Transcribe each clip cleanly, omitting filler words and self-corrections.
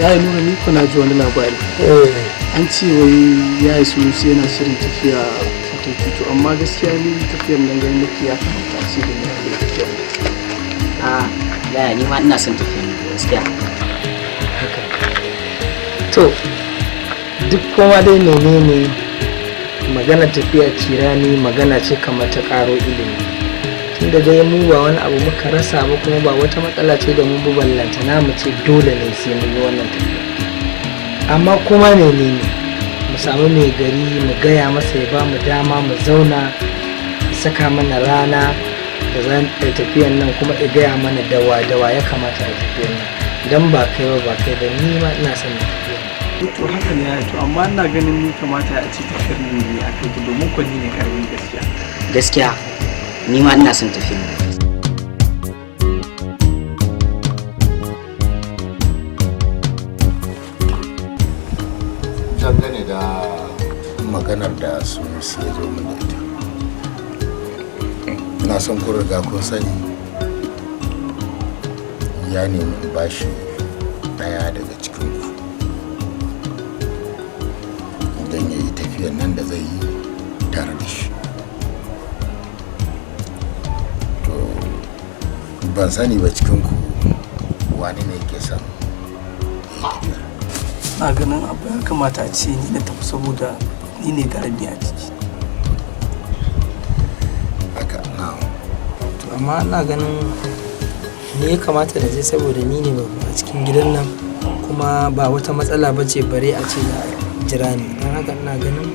ya yi nuna ni kuna ji wani labari. An ce wai ya yi sunusi yana shirin tafiya fatauci to amma gaskiya ni tafiyar nan ganin nake ya kamata a ce da ni a tafiyar. Yaya ni ma ina son tafiya gaskiya. To duk kuma dai menene magana tafiya cirani magana ce kamar ta karo ilimi. Tunda dai mu ba wani abu muka rasa ba kuma ba wata matsala ce da mu ballanta na mu ce dole ne sai mun yi wannan tafiya. Amma kuma menene mu samu mai gari mu gaya masa ya ba mu dama mu zauna saka mana rana da za a tafiyan nan kuma ya gaya mana dawa ya kamata a tafiyan nan dan ba kai ba ni ma ina son tafiya. To haka ne ya to amma ina ganin ni kamata a ce tafiyar nan ne a kai domin kwani ne karamin gaskiya. Gaskiya ni ma ina son tafiya. Dangane da maganar da su ya zo min da ita, na san kun riga kun sani ya nemi bashi daya daga cikin ku idan ya yi tafiyar nan da zai yi tare da shi. To ban sani ba cikin ku wani ne ke son tafiyar. Na ganin abu ya kamata a ce ni na tafi saboda ni ne garami a ciki. Haka na. Amma ina ganin ni ya kamata da je saboda ni ne babba a cikin gidan nan kuma ba wata matsala ba ce bare a ce za a jira ni. Don haka ina ganin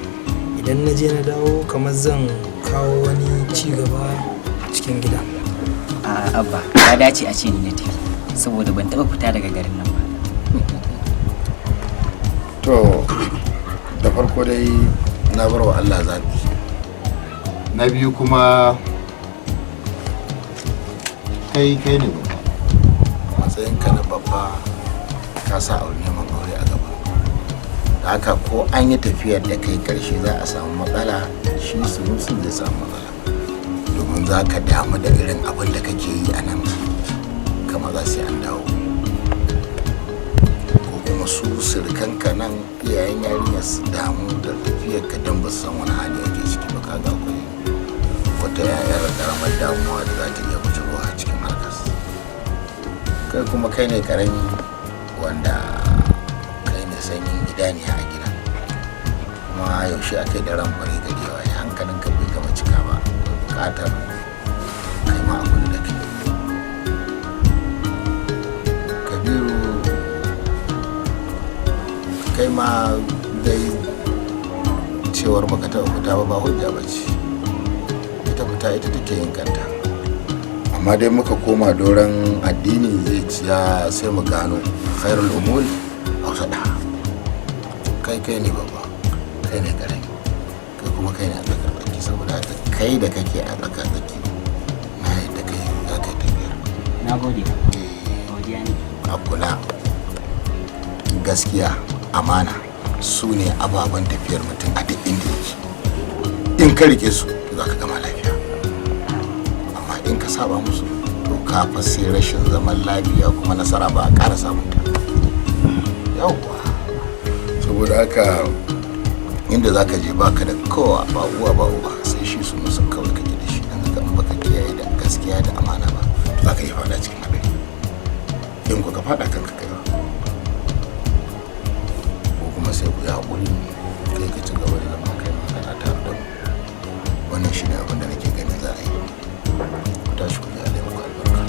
idan na je na dawo kamar zan kawo wani ci gaba cikin gida. Abba ya dace a ce ni na tafi saboda ban taɓa fita daga garin nan ba. To da farko dai na bar wa Allah zaɓi, na biyu kuma kai ne babba, matsayinka na babba ka sa neman aure a gaba. Da haka ko an yi tafiyar da kai karshe za a samu matsala, shi sunusun zai samu matsala domin za ka damu da irin abin da kake yi a nan kama za su an dawo. Su sirkanka nan iyayen yarinya su damu da tafiyar ka don ba su san wani hali ake ciki ba. Kaga akwai wata yayar karamar damuwa da za ta iya bujiro a cikin harkas. Kai kuma kai ne karami wanda kai ne sanyin idaniya a gida kuma yaushe a kai da ran bare gadewa ya hankalin ka bai gama cika ba, bukatar kai ma abu da kai. Kai ma dai cewar baka taɓa fita ba hujja ba ce, ita fita ita take yin kanta. Amma dai muka koma doron addini zai ciya sai mu gano khairul umuri awsada. Kai ne babba, kai ne karami, kai kuma kai ne a tsakar tsaki. Saboda haka kai da kake a tsakar tsaki na yadda kai za ka yi tafiyar. Na gode. Godiya ne. A kula gaskiya amana su ne ababen tafiyar mutum a duk inda yake. In ka rike su za ka gama lafiya, amma in ka saba musu to ka fa sai rashin zaman lafiya kuma nasara ba a ƙara samun ta. Yawwa saboda haka inda za ka je baka da kowa ba uwa ba uba sai shi su musu kawai kake da shi. Dan haka in baka kiyaye da gaskiya da amana ba za ka iya fada cikin haɗari. In ku ka fada kanka kai sai ku yi haƙuri kai ka ci gaba da zama kai magana tare da mu. Wannan shi ne abin da nake ganin za a yi. Ku tashi ku ji alai muku albarka.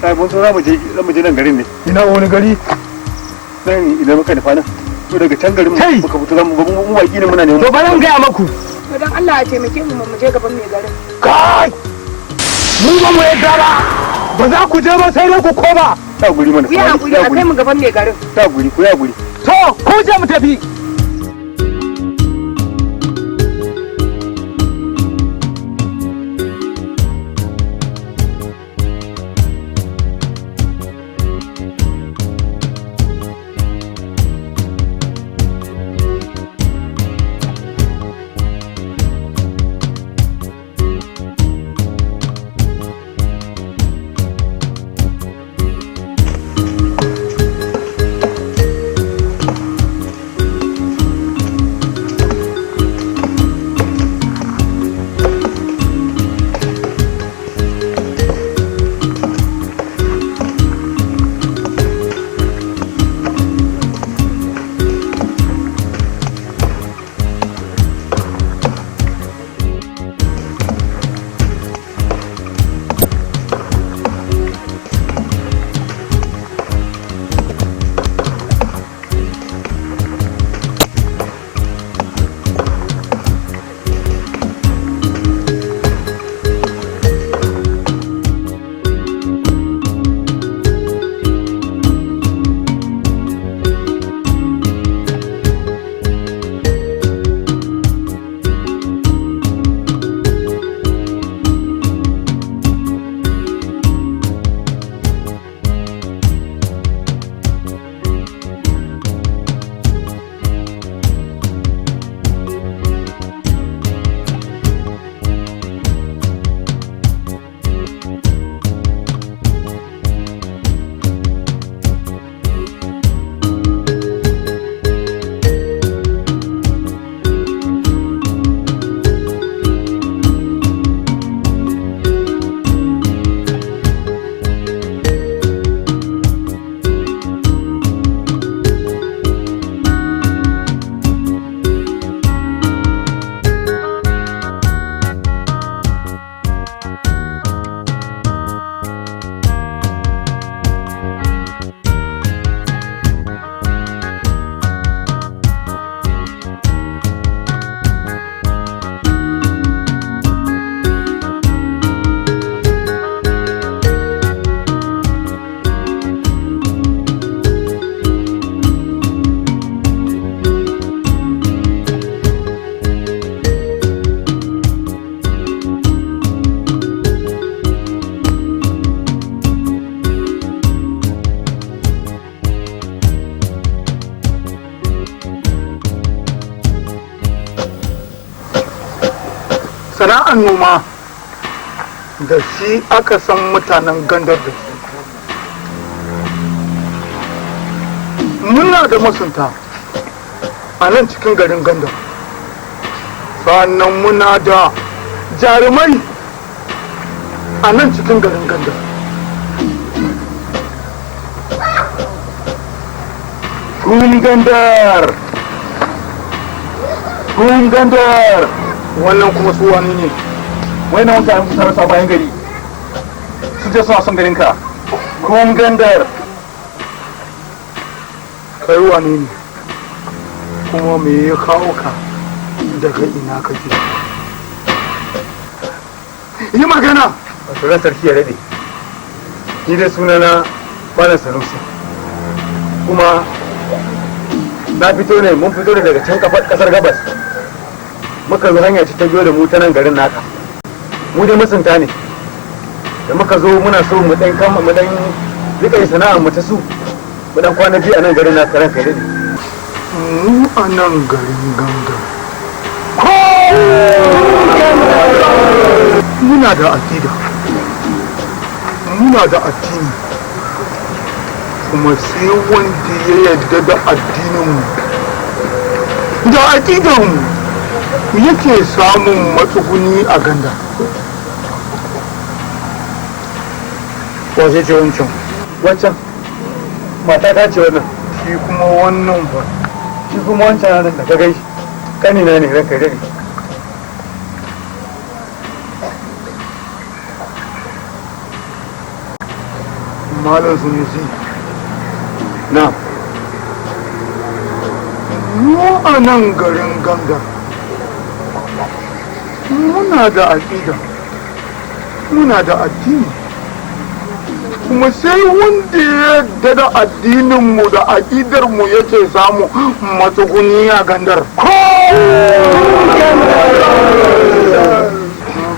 Kai mun so za mu je nan garin ne. Ina wani gari? Nan idan muka nufa nan. To daga can garin muka fito zamu mu baki ne muna neman. To bari in gaya maku. To dan Allah ya taimake mu mu je gaban mai garin. Kai! Mun ba mu yadda ba za ku je ba sai dai ku koma. Ta guri mana. Ya guri a kai mu gaban mai garin. Ta guri ko ya guri. To ku je mu tafi. sana'ar noma da shi aka san mutanen gandar da su. Muna da masunta a nan cikin garin gandar, sannan muna da jarumai a nan cikin garin gandar. Gandar! Wannan kuma su wani ne? Wannan wanda an sarrafa bayan gari. Sun je suna son garinka. Gandar! Kai wani ne? Kuma me ya kawo ka? Daga ina kake? Yi magana! A tsoron sarki ya daɗe. Ni dai sunana Malam Sanusi. Kuma na fito ne, mun fito ne daga can kasar gabas. Muka zo hanya ta biyo da mu ta nan garin naka. Mu dai masunta ne. Da muka zo muna so mu dan rika sana'ar mu ta su. Mu dan kwana biyu a nan garin naka ranka dade. Mu a nan garin Ganga. Muna da akida. Muna da addini. Kuma sai wanda ya yarda da addininmu da aƙidanmu yake samun matsuguni a Ganda. Wace ce wancan? Wancan? Mata ta ce wannan. Shi kuma wannan ba. Shi kuma wancan nan da ka gai. Kanina ne ranka dare. Malam Sunusi. Na mu a nan garin Ganga muna da aƙida, muna da addini, kuma sai wanda ya yarda da addininmu da aƙidarmu yake samu matsuguni a Gandar.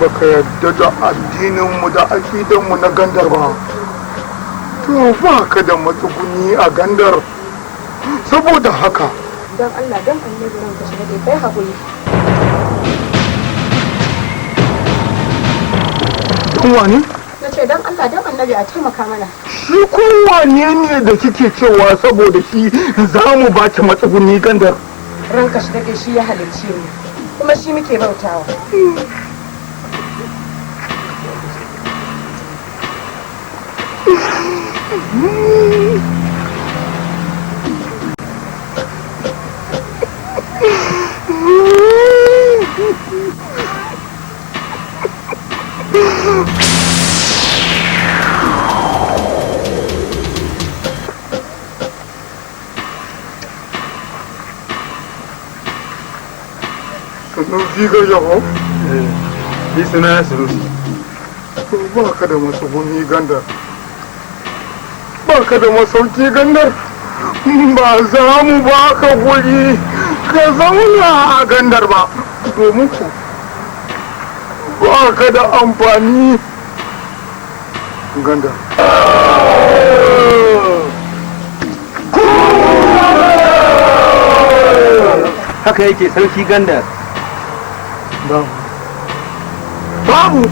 Baka yarda da addininmu da aƙidarmu na Gandar ba, to ba ka da matsuguni a Gandar. Saboda haka don Allah don annabi ranka shi ne kai haƙuri. Don wani? Na ce don Allah don annabi a taimaka mana. Shi kowane ne da kike cewa saboda shi za mu ba ki matsuguni Gandar? Ranka shi dake shi ya halicce mu kuma shi muke bautawa. Sunusi ga yaho? Ni suna Sunusi. Ba ka da matsuguni Gandar. Ba ka da masauki Gandar. Ba za mu ba ka guri ka zauna a Gandar ba. Domin ku ba ka da amfani Gandar. Haka yake sarki Gandar. Babu.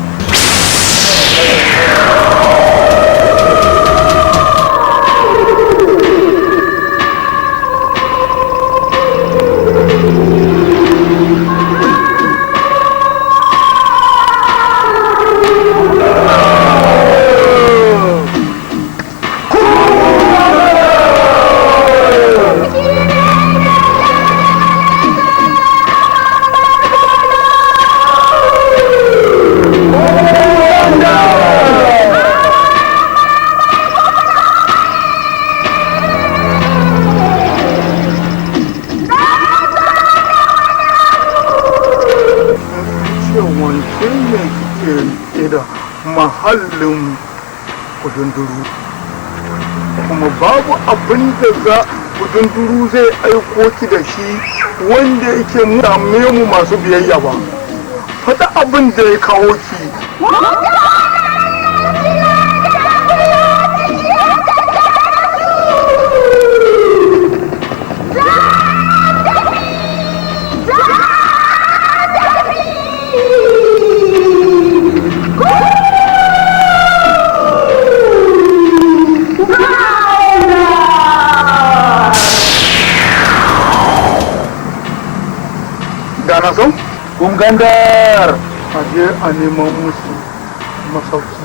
Mahallin kudunduru kuma babu abin da za kudunduru zai aiko ki da shi wanda yake mutane mu masu biyayya ba. Faɗa abin da ya kawo ki. Na so? Gandar! A je a neman musu masauki.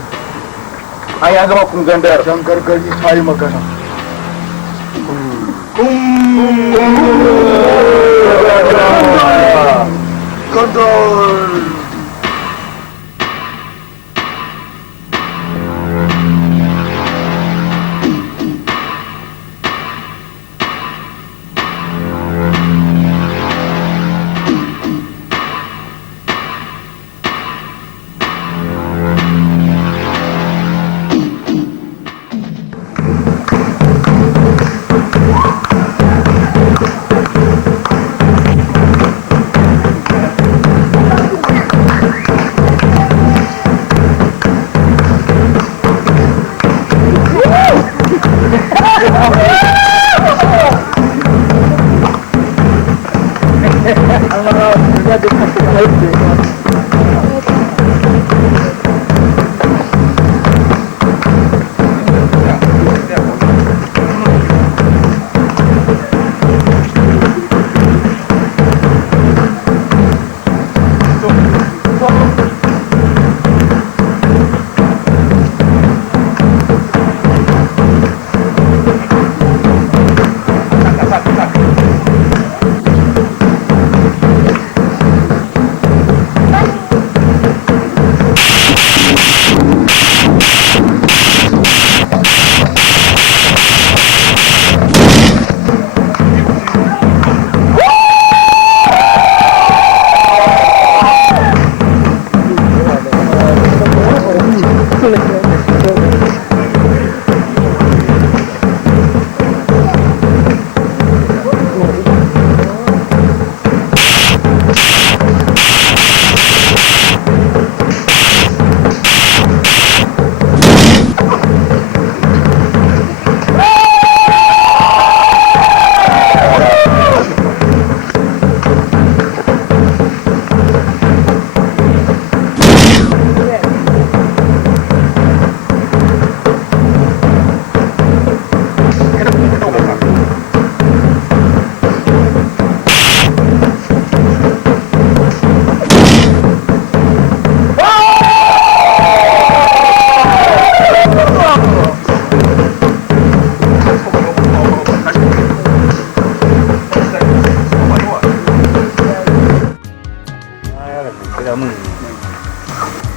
A ya gama Gandar. Dan gargari ta yi magana.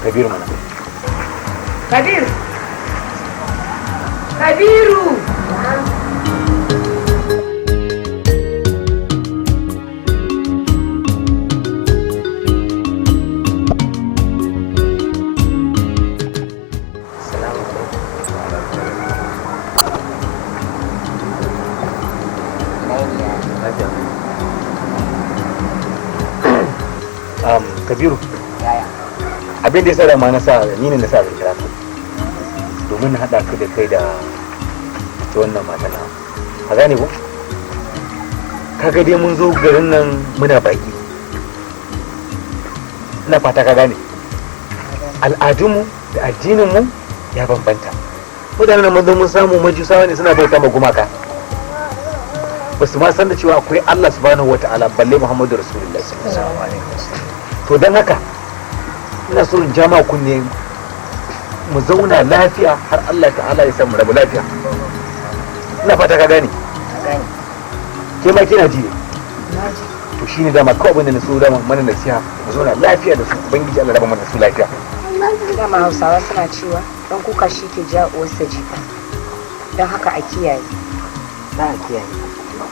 Kabiru mana. Kabiru! Kabiru! Kabiru, abin da ya sa da ma na sa ni ne na sa kira ka domin na haɗa ka da kai da ta wannan mata na. A gane ko? Kaga dai mun zo garin nan muna baki. Ina fata ka gane. Al'adunmu da addininmu ya bambanta. Mutanen mun zo mun samu majusawa ne suna bauta ma gumaka. Ba su ma san da cewa akwai Allah subhanahu wata'ala balle Muhammadu Rasulullahi sallallahu alaihi wasallam. To don haka ina so in jama kunne mu zauna lafiya har Allah ta'ala ya san mu rabu lafiya. Ina fata ka gane. Ke ma kina ji ne? To shine dama kawai abin da na so dama mana nasiha mu zauna lafiya da su, ubangiji Allah raba mana su lafiya. Dama Hausawa suna cewa dan kuka shi ke ja uwarsa jika. Don haka a kiyaye. Za a kiyaye.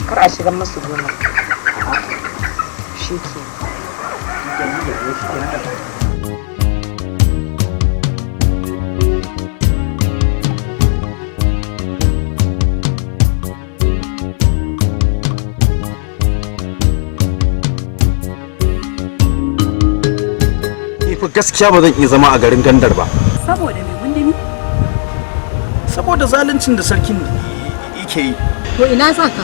Kar a shiga masu gona. Shi ke. Gaskiya ba zan iya zama a garin Gandar ba. Saboda mai gundumi? Saboda zaluncin da sarkin yake yi. To ina za ka?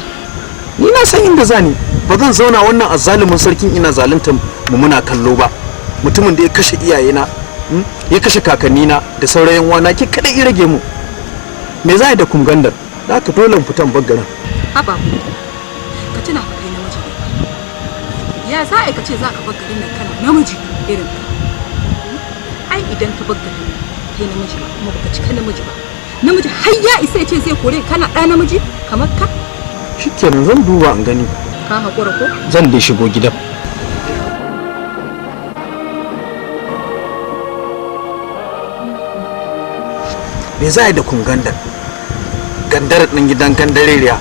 Ni na san inda zani. Ba zan zauna wannan azzalumin sarkin ina zalunta mu muna kallo ba. Mutumin da ya kashe iyayena, ya kashe kakannina da sauran yan uwana ke kada ya rage mu. Me za a yi da kum Gandar? Da ka dole mu fitan baggaran. Haba ku. Ka tuna fa kai namiji ne. Ya za a ka ce za ka baggarin nan kana namiji irin ka. Ai idan ka baggarin nan kai namiji ba kuma baka cika namiji ba. Namiji har ya isa ya ce zai kore kana ɗa namiji kamar ka? shikenan zan duba an gani. Ka haƙura ko? Zan dai shigo gidan. Me za a yi da kun gandar? Gandar ɗin gidan gandareriya.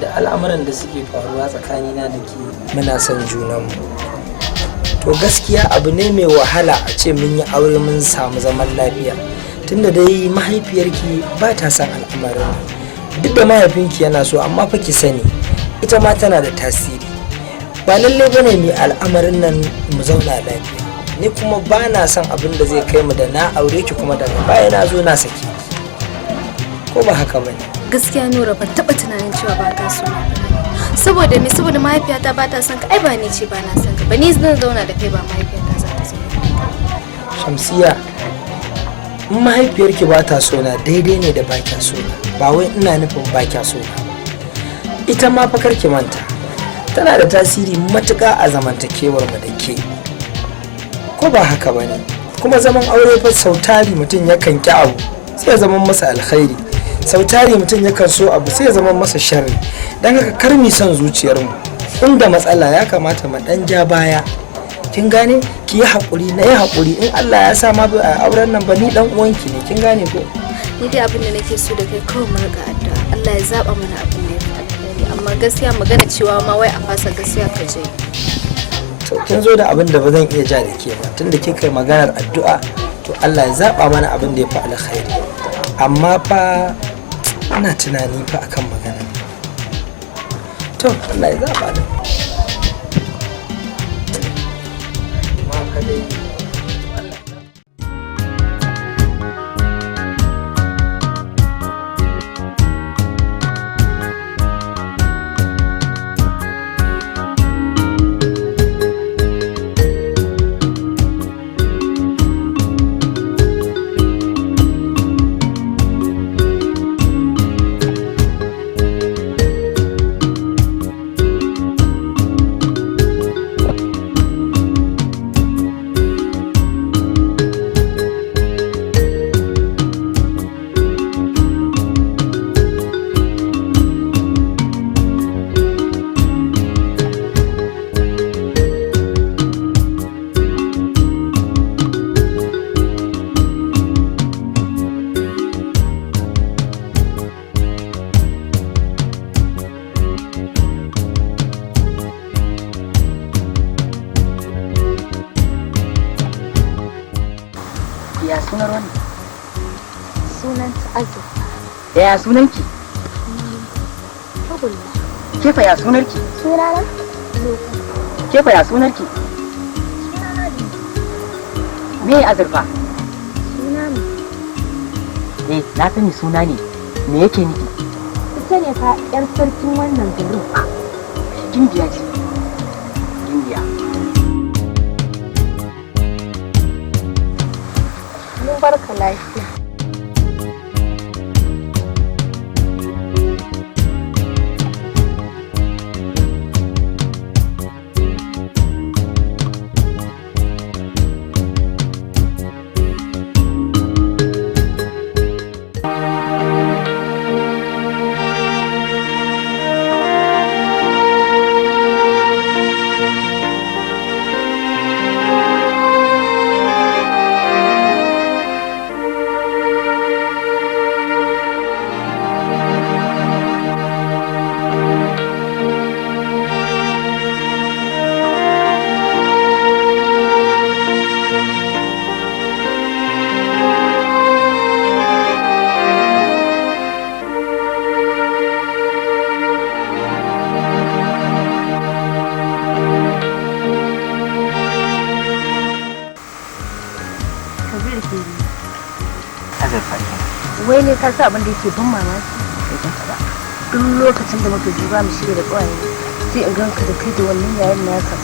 Da al'amuran da suke faruwa tsakanina da ke muna son junanmu. To gaskiya abu ne mai wahala a ce mun yi aure mun samu zaman lafiya. Tunda dai mahaifiyarki ba ta son al'amarin. Duk da mahaifinki yana so amma fa ki sani ita ma tana da tasiri. Ba lallai bane mu al'amarin nan mu zauna lafiya. Ni kuma ba na son abin da zai kai mu da na aure ki kuma daga baya na zo na saki. Ko ba haka bane? Gaskiya Nura ban taba tunanin cewa ba ka so. Saboda me? Saboda mahaifiyata ba ta son ka, ai ba ni ce ba na son ka. Ba ni zan zauna da kai ba mahaifiyata za ta so. Shamsiya, in mahaifiyarki ba ta so na daidai ne da ba kya so na. Ba wai ina nufin ba kya so na. Ita ma fa karki manta. Tana da tasiri matuƙa a zamantakewar mu da ke. Ko ba haka bane? Kuma zaman aure fa sautari mutum yakan ki abu sai ya zama masa alkhairi. Sautari mutum yakan so abu sai ya zama masa sharri. Dan haka kar mu son zuciyarmu. Inda matsala ya kamata mu dan ja baya. Kin gane? Ki yi hakuri, na yi hakuri. In Allah ya sa ma a auren nan ba ni dan uwanki ne. Kin gane ko? Ni dai abin da nake so da kai kawai mu riga addu'a. Allah ya zaba mana abin da ya fi alheri. Amma gaskiya magana cewa ma wai a fasa gaskiya ka je. To kin zo da abin da ba zan iya ja da ke ba. Tunda kika yi maganar addu'a to Allah ya zaba mana abin da ya fi alkhairi. Amma fa ina tunani fa akan magana. To Allah ya zaba da. Ma ka dai Ya sunar wani? Sunan Azurfar. Ya sunanki? Tagulla. Kefa ya sunarki? Sunana? Kefa ya sunarki? Sunana ne. Me Azurfa? Sunana. Na sani suna ne. Me yake nufi? Ita ne fa 'yar sarkin wannan garin. Gimbiya ce. Gimbiya. Mun barka lafiya. Wai ne ka sa abin da yake ban mamaki sai kin faɗa. Duk lokacin da muke duba mu shirya da ƙwaye sai in ganka da kai da wannan yayin naka.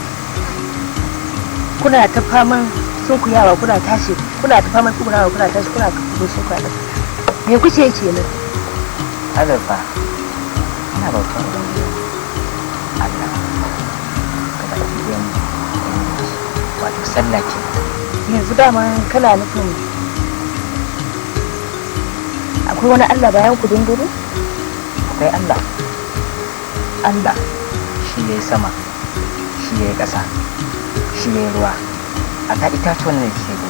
Kuna ta faman sunkuyawa kuna tashi, kuna ta faman tsugunawa kuna tashi, kuna kuma sunkuya da. Me kuke yake ne? Azurfa. Ina bautar Allah. Kada ki biyan wato sallah ce. Yanzu dama kana nufin akwai wani Allah bayan ku dunduru? Akwai Allah. Allah shi ya yi sama, shi ya yi ƙasa, shi ya yi ruwa. A ta itatuwan da ke gani,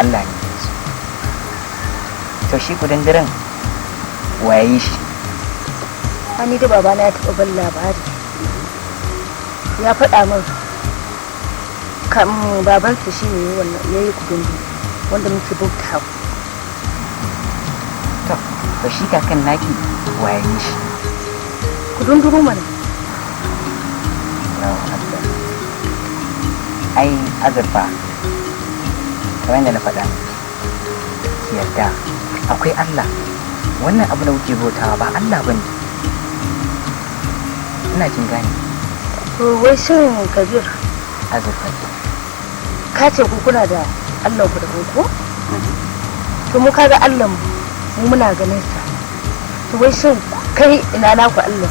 Allah ne ya su. To shi kudindirin waye shi? Ni da babana ya taɓa ban labari. Ya faɗa min kan babansa shi ne ya yi kudindiru wanda muke bauta. To shi kakan naki waye shi? Kudunduru mana. Ai azurfa kamar yadda na faɗa ki yarda akwai Allah. Wannan abu da kuke bautawa ba Allah bane. Ina jin gane. To wai shin Kabir azurfa ka ce ku kuna da Allah ku da ko? To mu kaga Allah mu muna ganin sa. To wai shin kai ina naku Allah?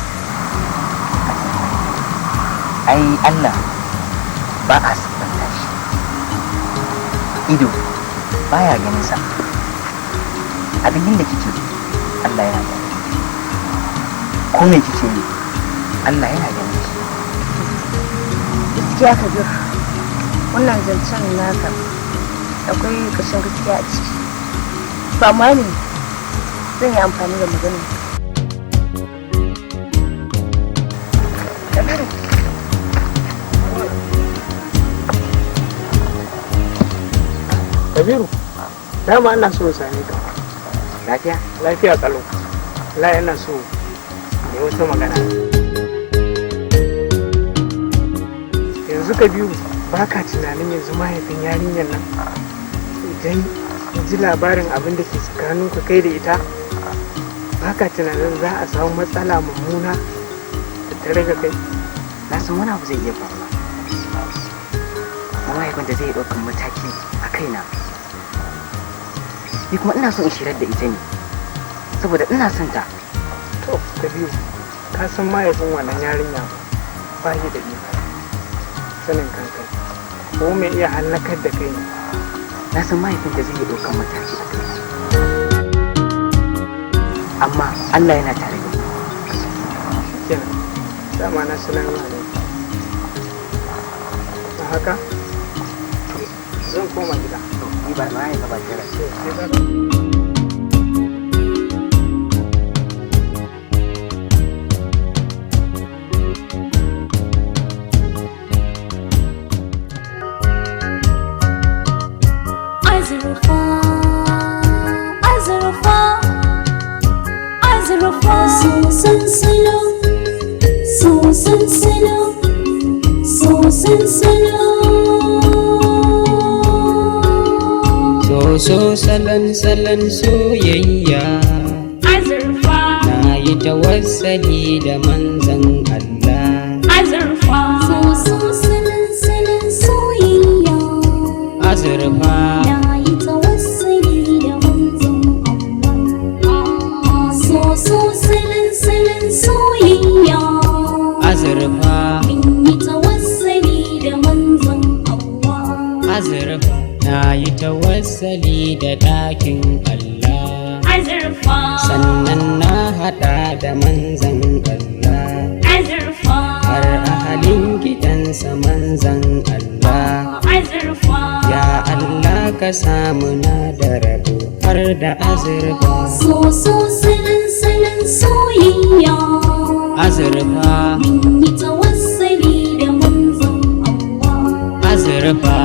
Ai Allah ba a siffanta shi, ido baya ganin sa. Abin da kike Allah yana gani, ko me kike yi Allah yana gani. Gaskiya Kabir, wannan zancen naka akwai ƙarshen gaskiya a ciki. Ba ma ne zan yi amfani da maganin. Kabiru, dama ina so same ka. Lafiya? Lafiya kalau. La yana so ne wata magana. Yanzu Kabiru, baka tunanin yanzu mahaifin yarinyar nan idan ya ji labarin abin da ke tsakanin ka kai da ita, baka tunanin za a samu matsala mummuna da tare da kai? Na san wani abu zai iya faruwa. Mahaifin da zai ɗaukan mataki a kaina. Ni kuma ina son in shirar da ita ne saboda ina son ta. To Kabiru, ka san mahaifin wannan yarinya ba shi da iko sanin kanka, ko mai iya hallakar da kai ne. Na san mahaifin da zai iya ɗaukan mataki a kai, amma Allah yana tare da mu. Kenan dama na sanar ma ne. A haka zan koma gida. Ni ba ma ya ba tare. So salon soyayya Azurfa na yi tawassali da manzan Allah. Azurfa so salon soyayya Azurfa na yi tawassali da manzan Allah. So salon soyayya Azurfa min yi tawassali da manzan Allah. Azurfa na yi tawassali da ɗakin Allah. Azurfa sannan na haɗa da manzan Allah. Azurfa har ahalin gidansa manzan Allah. Azurfa ya Allah ka samu na da rabo har da azurfa. so salon soyayya Azurfa min yi tawassali da manzan Allah. Azurfa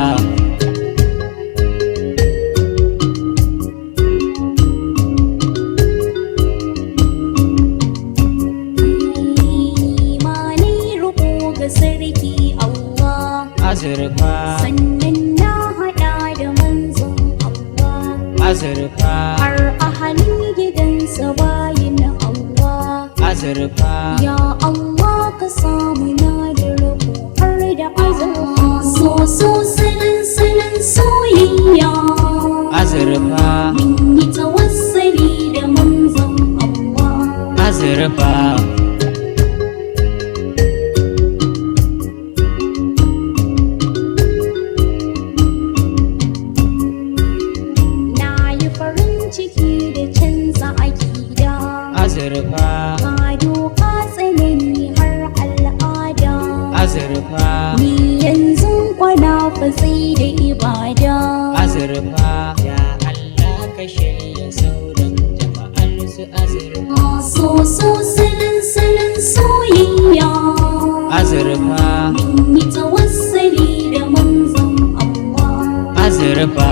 Azurfa sannan na haɗa da manzon Allah. Azurfa har ahalin gidansa bayin Allah. Azurfa ya Allah ka samu na da rabo har da azurfa. so salon soyayya Azurfa min yi tawassali da manzon Allah. Azurfa Na yi farin ciki da canza azurfa ya Allah ka shirya sauran jama'ar su azurfa so silin soyayya azurfa min yi tawassali da manzon Allah azurfa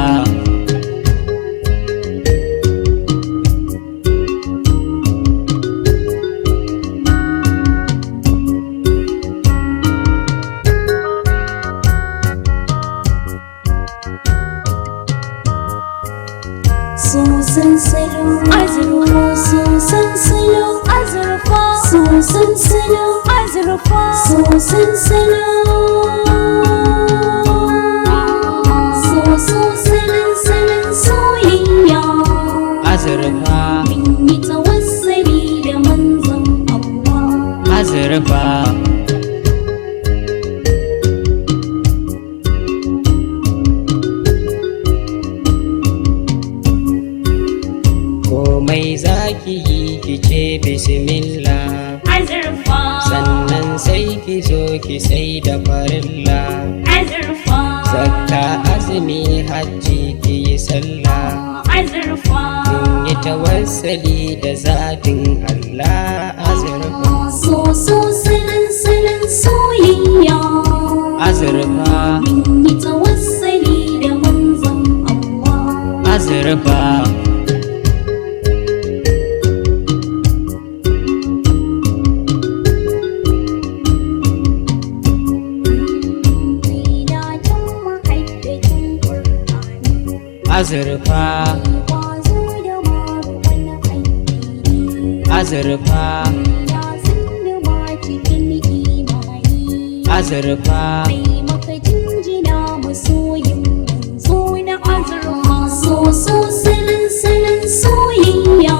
Susan salo azurfa Susan salo azurfa Susan salo azurfa Susan salo silin soyayya azurfa min yi tawassali da manzon Allah azurfa komai zaki yi ki ce bismillah azurfa sannan sai ki zo ki sai da farilla azurfa zakka azumi hajji ki yi sallah azurfa kun yi tawassali da zatin Allah azurfa so silin soyayya azurfa min yi tawassali da manzon Allah azurfa azurfa azurfa azurfa so silin soyayya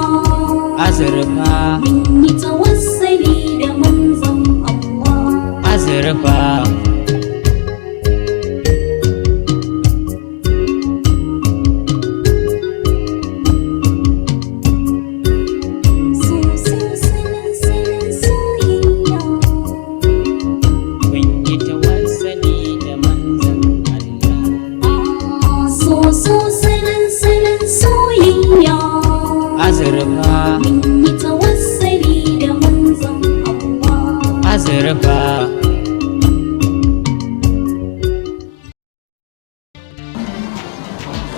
azurfa min yi tawassali da manzon Allah azurfa azurfa min yi tawassali da manzon Allah azurfa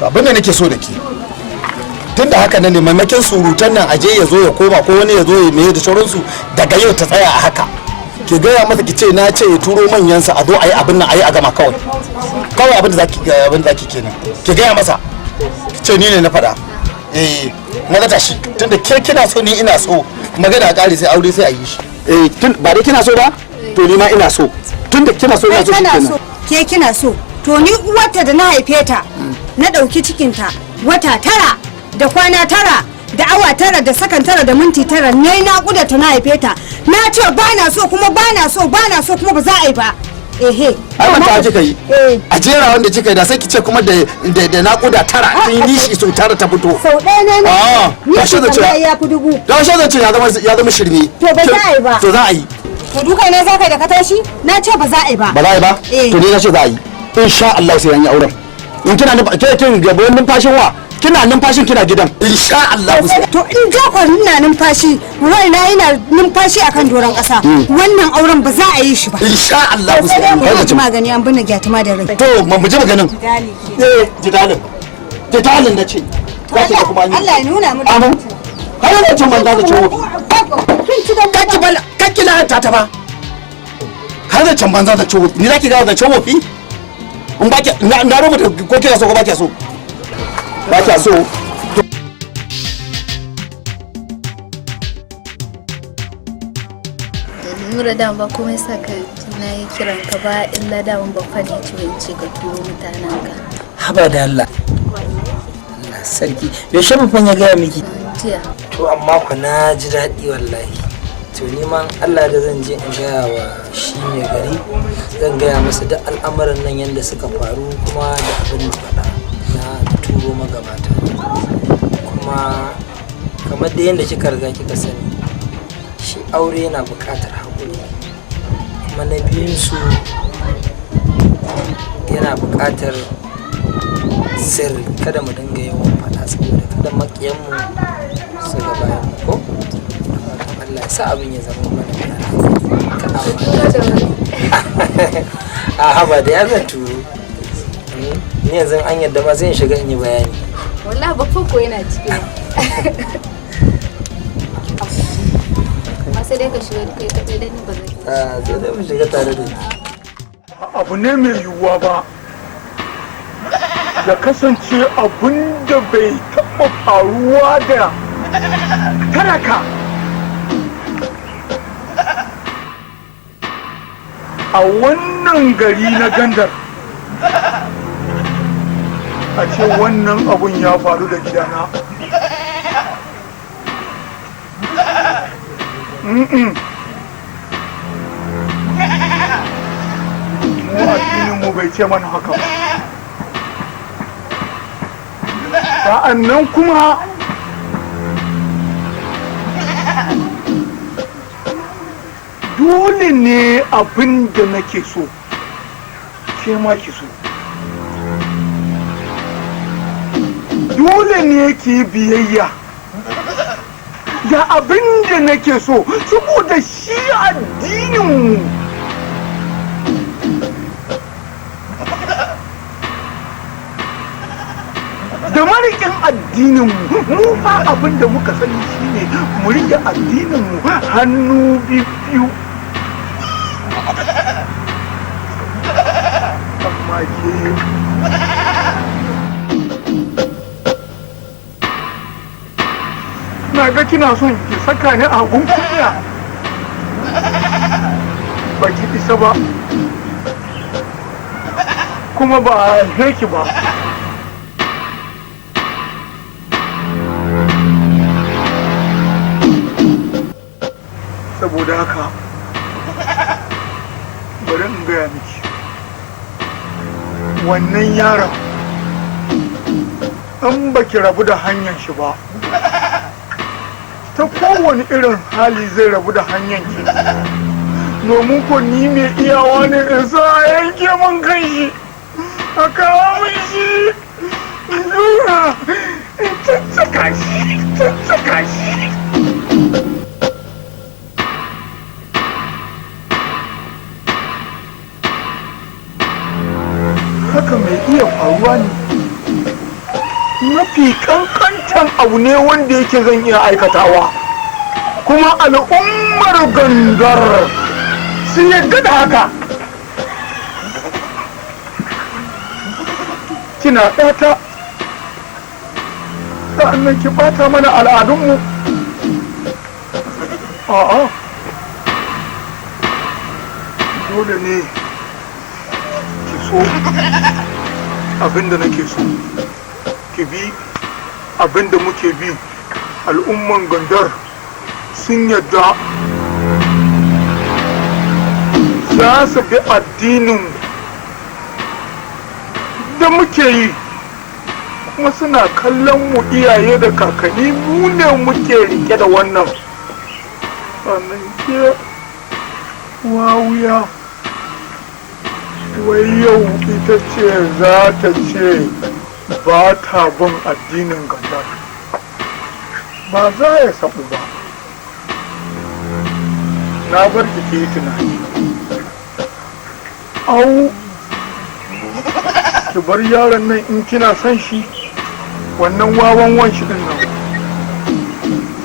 abin da nake so da ke tun da haka nan ne maimakon surutan nan aje ya zo ya koma ko wani ya zo ya mai da sauransu daga yau ta tsaya a haka ki gaya masa ki ce na ce ya turo manyansa a zo a yi abin nan a yi a gama kawai abin da zaki kenan ki gaya masa ki ce ni ne na faɗa na ga tashi tunda ke kina so ni ina so magana a ƙare sai aure sai a yi shi tun ba dai kina so ba to ni ma ina so tunda kina so ina so kenan ke kina so to ni uwarta da na haife ta na ɗauki cikinta wata 9 da kwana 9 da awa 9 da sakan 9 da minti 9 ne na kuda ta na haife ta na ce ba na so kuma ba na so kuma ba za a yi ba ehe ai wata kika yi a jera wanda kika yi da sai kice kuma da naƙuda 9 kin yi shi sau 9 ta fito sau ɗaya ne ni ba shi da ce ya fi dubu da shi da ce ya zama shirme to ba za a yi ba to za a yi to duka ne za ka yi da ka tashi na ce ba za a yi ba ba za a yi ba to ni na ce za a yi insha Allah sai an yi auren in kina kin gaba numfashin wa kina numfashin kina gidan insha Allah to in ga ko ina numfashi raina ina numfashi akan doron kasa wannan auren ba za a yi shi ba insha Allah sai mu ji magani an binne gyatuma da rai to mu ji maganin jidalin da ce zaki da kuma Allah ya nuna mu amin har ne cin manza da ciwo kaki la ta ba har da cin banza da ciwo ni zaki ga da ciwo fi in ba ki na rubuta ko kina so ko ba ki so ba ki so Nura da ba komai saka na yi kiran ka ba illa da ban fa ne ci ka turo mutanen ka haba da Allah Allah sarki yaushe ban ya gaya miki jiya to amma ku na ji daɗi wallahi to ni ma Allah da zan je in gaya wa shi mai gari zan gaya masa duk al'amuran nan yadda suka faru kuma da abin da faɗa na turo magabata kuma kamar da yadda kika riga kika sani shi aure yana buƙatar haƙuri kuma na biyun su yana buƙatar sirri, kada mu dinga yawan faɗa saboda kada makiyanmu su ga bayan mu ko Allah ya sa abin ya zama mana a haba da ya zan turo ni yanzu an yadda ma zai shiga in yi bayani wallahi ba ko yana cikin sai dai ka shiga kai kadai dan ba zai sai dai mu shiga tare da abu ne mai yiwuwa ba ya kasance abin da bai taɓa faruwa da talaka a wannan gari na gandar a ce wannan abun ya faru da gidana. Mu addininmu bai ce mana haka ba. Sa'annan kuma dole ne abin da nake so, ke ma ki so. Dole ne ki biyayya da abin da nake so, saboda shi addininmu da marikin addininmu mu fa abin da muka sani shine mu rike addininmu hannu biyu. Amma ke na ga kina son ki saka ni a gun kunya ba ki isa ba kuma ba a ki ba. Saboda haka bari in gaya miki wannan yaron in baki rabu da hanyar shi ba ta kowane irin hali zai rabu da hanyar ki, domin ko ni mai iyawa ne in sa yanke man kan shi a kawo min shi in zura in caccaka shi. Haka mai iya faruwa ne, mafi kankantan abu ne wanda yake zan iya aikatawa, kuma al'ummar gandar sun yadda da haka. Kina ɗata sa'annan ki ɓata mana al'adunmu. A'a, dole ne ki so abinda nake so, ki bi abinda muke bi. Al'umman gandar sun yadda za su bi addinin da muke yi, kuma suna kallon mu iyaye da kakanni mu ne muke rike da wannan. Sannan ke wawuya wai yau ita ce za ta ce ba ta bin addinin gandar, ba za ya sabu ba. Na bar ki ke tunani. Au, ki bar yaron nan in kina son shi, wannan wawan wanshi din nan,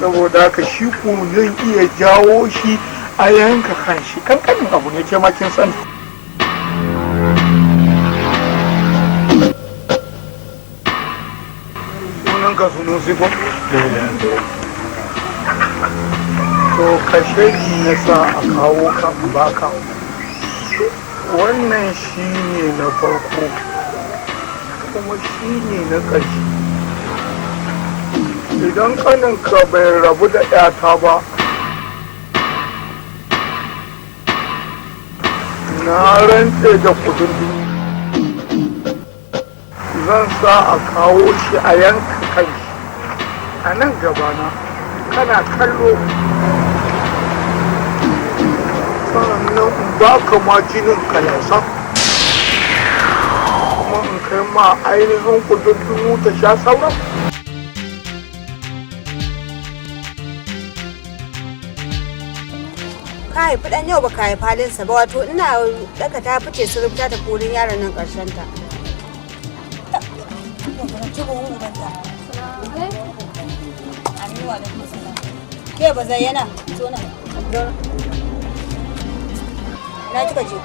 saboda haka shi ko zan iya jawo shi a yanka kan shi. Kankanin abu ne, ke ma kin sani. Ka suno sifo? To kashe ki na sa a kawo ka baka. Wannan shi ne na farko kuma shi ne na ƙarshe. Idan ƙaninka bai rabu da ƴata ba, na rantse da kudin zan sa a kawo shi a yanka kai a nan gabana, kana kallo. Sannan in ba ka ma jinin kalasa kuma in kai ma ainihin kudin ta sha sauran. Ka haifi ɗan yau ba ka haifi halinsa ba, wato ina daga ta fice su rubuta ta korin yaron nan ƙarshen ta. Ke ba zayyana, zo nan. Na kika je.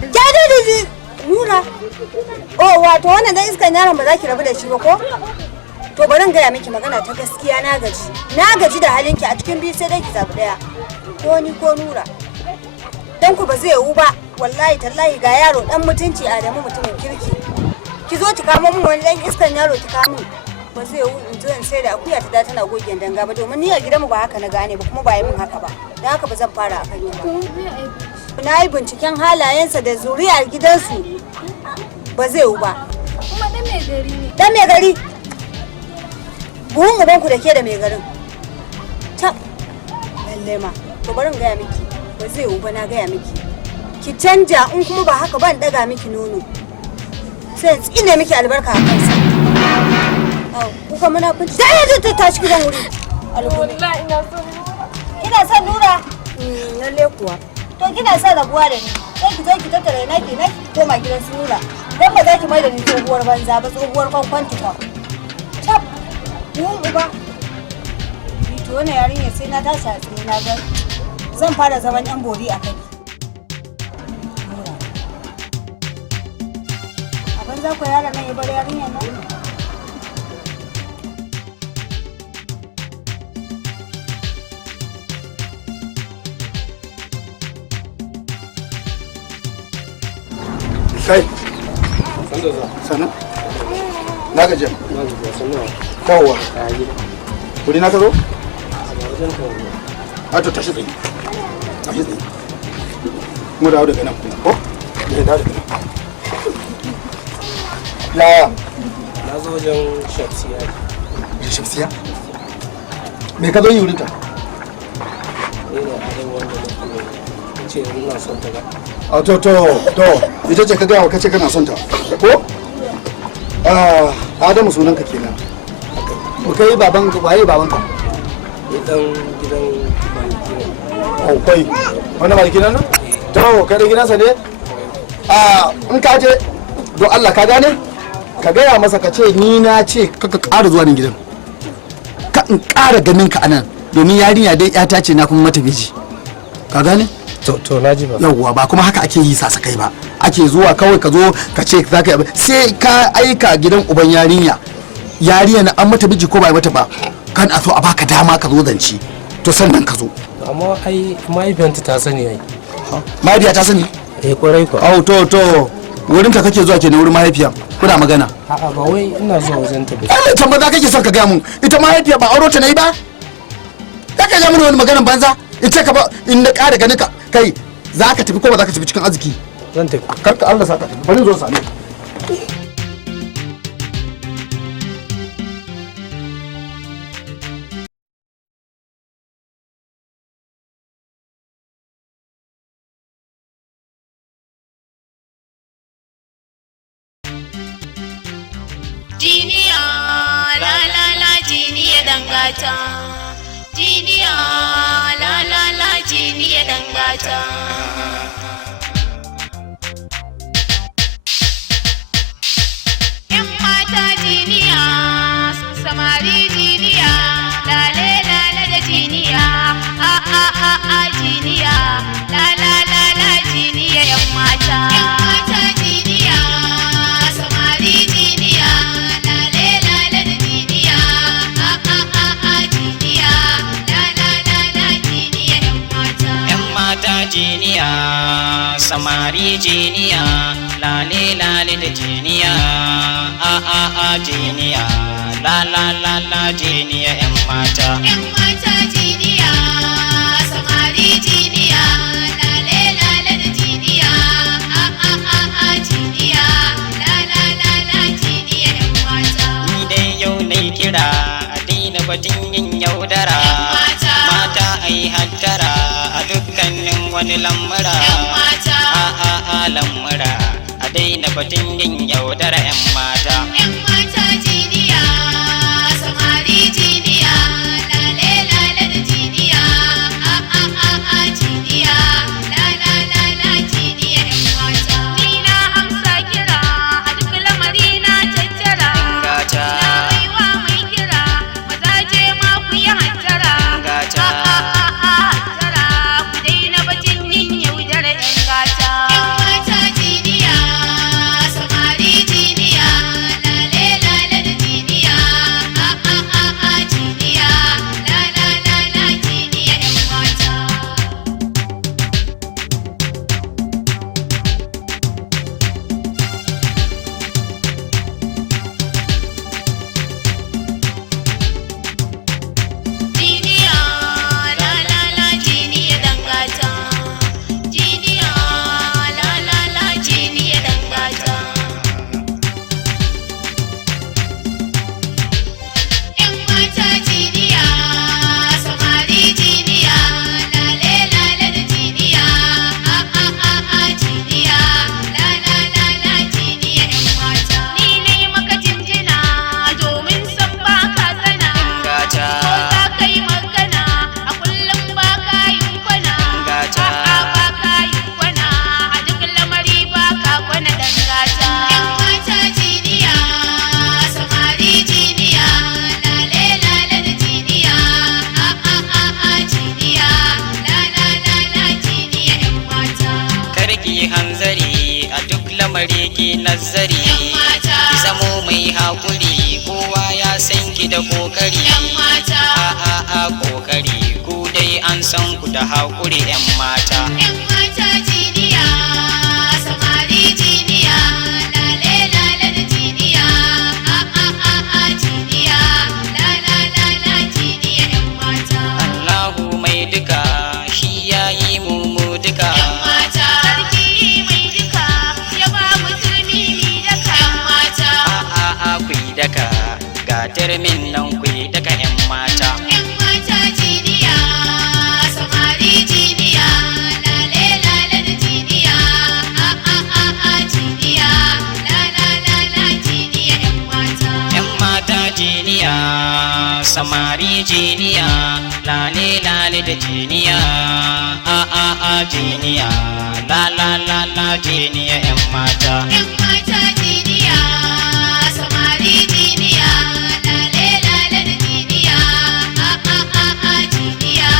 Ya da Nura. Oh, wato wannan dan iskan yaron ba za ki rabu da shi ba ko? To bari in gaya miki magana ta gaskiya, na gaji. Na gaji da halinki, a cikin biyu sai dai ki zabi daya. Ko ni ko Nura. Dan ku ba zai yiwu ba. Wallahi tallahi ga yaro dan mutunci Adamu mutumin kirki. Ki zo ki kamo min wani dan iskan yaro ki kamo. Ba zai yiwu in zo in sai da akuya ta da tana gogen danga ba, domin ni a gidanmu ba haka na gane ba, kuma ba yi min haka ba. Dan haka ba zan fara akan yi ba. Na yi binciken halayensa da zuriyar gidansu, ba zai yiwu ba. Kuma dan mai gari ne. Dan mai gari? Buhun ubanku da ke da mai garin. Ta, lalle ma. To bari in gaya miki, ba zai yiwu ba, na gaya miki. Ki canja, in kuma ba haka ba in daga miki nono. Sai in tsine miki albarka a kansa. Kuka munafunci. Ta tashi gidan wuri. Wallahi ina son Nura. Ina son Nura? Lalle kuwa. To kina son rabuwa da ni. Sai ki zo ki tattara naki koma gidan su Nura. Dan ba za ki mai da ni tsohuwar banza ba, tsohuwar kwankwanci ka. Tab. Mun uba. Ni to wannan yarinya sai na tashi a tsaye na ga zan fara zaman yan bori a kai. Nura. A banza ko yaron nan ya bar yarinyar nan? Kai, sana? Na gajiya? Kawowa. Wuri na ka zo? Ato tashi tsaye. Tashi tsaye. Mu dawo daga nan kuma, ko? Ya dawo daga nan. Yaya? Na zo wajen Shamsiya. Shamsiya? Me ka zo yi wurinta? Ni ne Adam wanda nake ce ina son ta ga. To ita ce ka gaya wa kace kana son ta ko? Adamu sunanka kenan. Kai baban waye babanka? Idan gidan maliki. Oh kai. Wannan maliki nan? To kai da gidansa ne? In ka je don Allah ka gane? Ka gaya masa ka ce ni na ce kaka ƙara zuwa nan gidan. Ka in ƙara ganin ka anan domin yarinya dai ƴata ce na kuma mata miji. Ka gane? To na ji ba. Yawwa ba kuma haka ake yi sasakai ba. Ake zuwa kawai ka zo ka ce za ka sai ka aika gidan uban yarinya. Yarinya na an mata miji ko ba mata ba. Kan a so a baka dama ka zo zance. To sannan ka zo. Amma ai mahaifiyanta ta sani ai. Mahaifiya ta sani? Kwarai ko. To wurin ka kake zuwa kenan wurin mahaifiya. Kuna magana? A'a ba wai ina zuwa wajen ta ba. Allah tambaya kake son ka ga mun. Ita mahaifiya ba auro ta nayi ba? Kake ga mun wani maganar banza? In ce ka ba in na ƙara ganin ka kai za ka tafi ko ba za ka tafi cikin arziki? Zan tafi. Karka Allah saka tafi. Bari zo same. Jiniya la la la jiniya dangata. Jiniya la la la jiniya dangata. Yan mata jiniya, samari jiniya, lale lale da jiniya, a jiniya, la la la la jiniya yan mata. Yan mata jiniya, samari jiniya, lale lale da jiniya, a jiniya, la la la la jiniya yan mata. Yan mata jiniya, samari jiniya, lale lale da jiniya, a jiniya, la la la la jiniya yan mata. Yan mata jiniya, samari jiniya, lale lale da jiniya, a jiniya, la la la la jiniya yan mata. Ni dai yau nai kira a daina batun yin yaudara. Mata ai hattara a dukkanin wani lamura. A lamura a daina batun yin yaudara 'yan mata. 'Yan mata jiniya, samari jiniya, lale lale da jiniya, a jiniya, la la la la jiniya 'yan mata. Ni na amsa kira a duk lamari na tattara. Gata. Na baiwa mai kira, mazaje ma ku yi hantara. Gata. Hantara, ku daina batun yin yaudara 'yan gata. 'Yan mata jiniya, samari jiniya, lale lale da jiniya, a jiniya, la la la la jiniya 'yan mata. Jiniya, la la la jiniya dangata. Jiniya, la la la jiniya dangata. 'Yan mata jiniya, samari jiniya, lale lale da jiniya, a jiniya, la la la la jiniya 'yan mata. Ni ne maka jinjina domin san baka sana. Gata. Ko za ka yi magana a kullum ba ka yin kwana. Gata. Ba ka yin kwana a duk lamari ba ka kwana dan gata. 'Yan mata jiniya, samari jiniya, lale lale da jiniya, a jiniya, la la la la jiniya 'yan mata. Karki hanzari a duk lamari ki nazari. 'Yan mata. Ki zamo mai haƙuri kowa ya san ki da ƙoƙari. 'Yan mata. A ƙoƙari ku dai an san ku da haƙuri 'yan mata. 'Yan mata jiniya, samari jiniya, lale lale da jiniya, a jiniya, la la la la jiniya 'yan mata. Allahu mai duka shi yayi mu duka. 'Yan mata. Sarki mai duka ya ba mu turmi ni daka. 'Yan mata. Ku yi daka ga turmin nan ku yi daka 'yan mata. 'Yan mata jiniya, samari jiniya, lale lale da jiniya, a jiniya, la la la la jiniya 'yan mata. 'Yan mata jiniya samari jiniya lale lale da jiniya a jiniya la la la la jiniya 'yan mata. 'Yan mata jiniya, samari jiniya, lale lale da jiniya, a jiniya,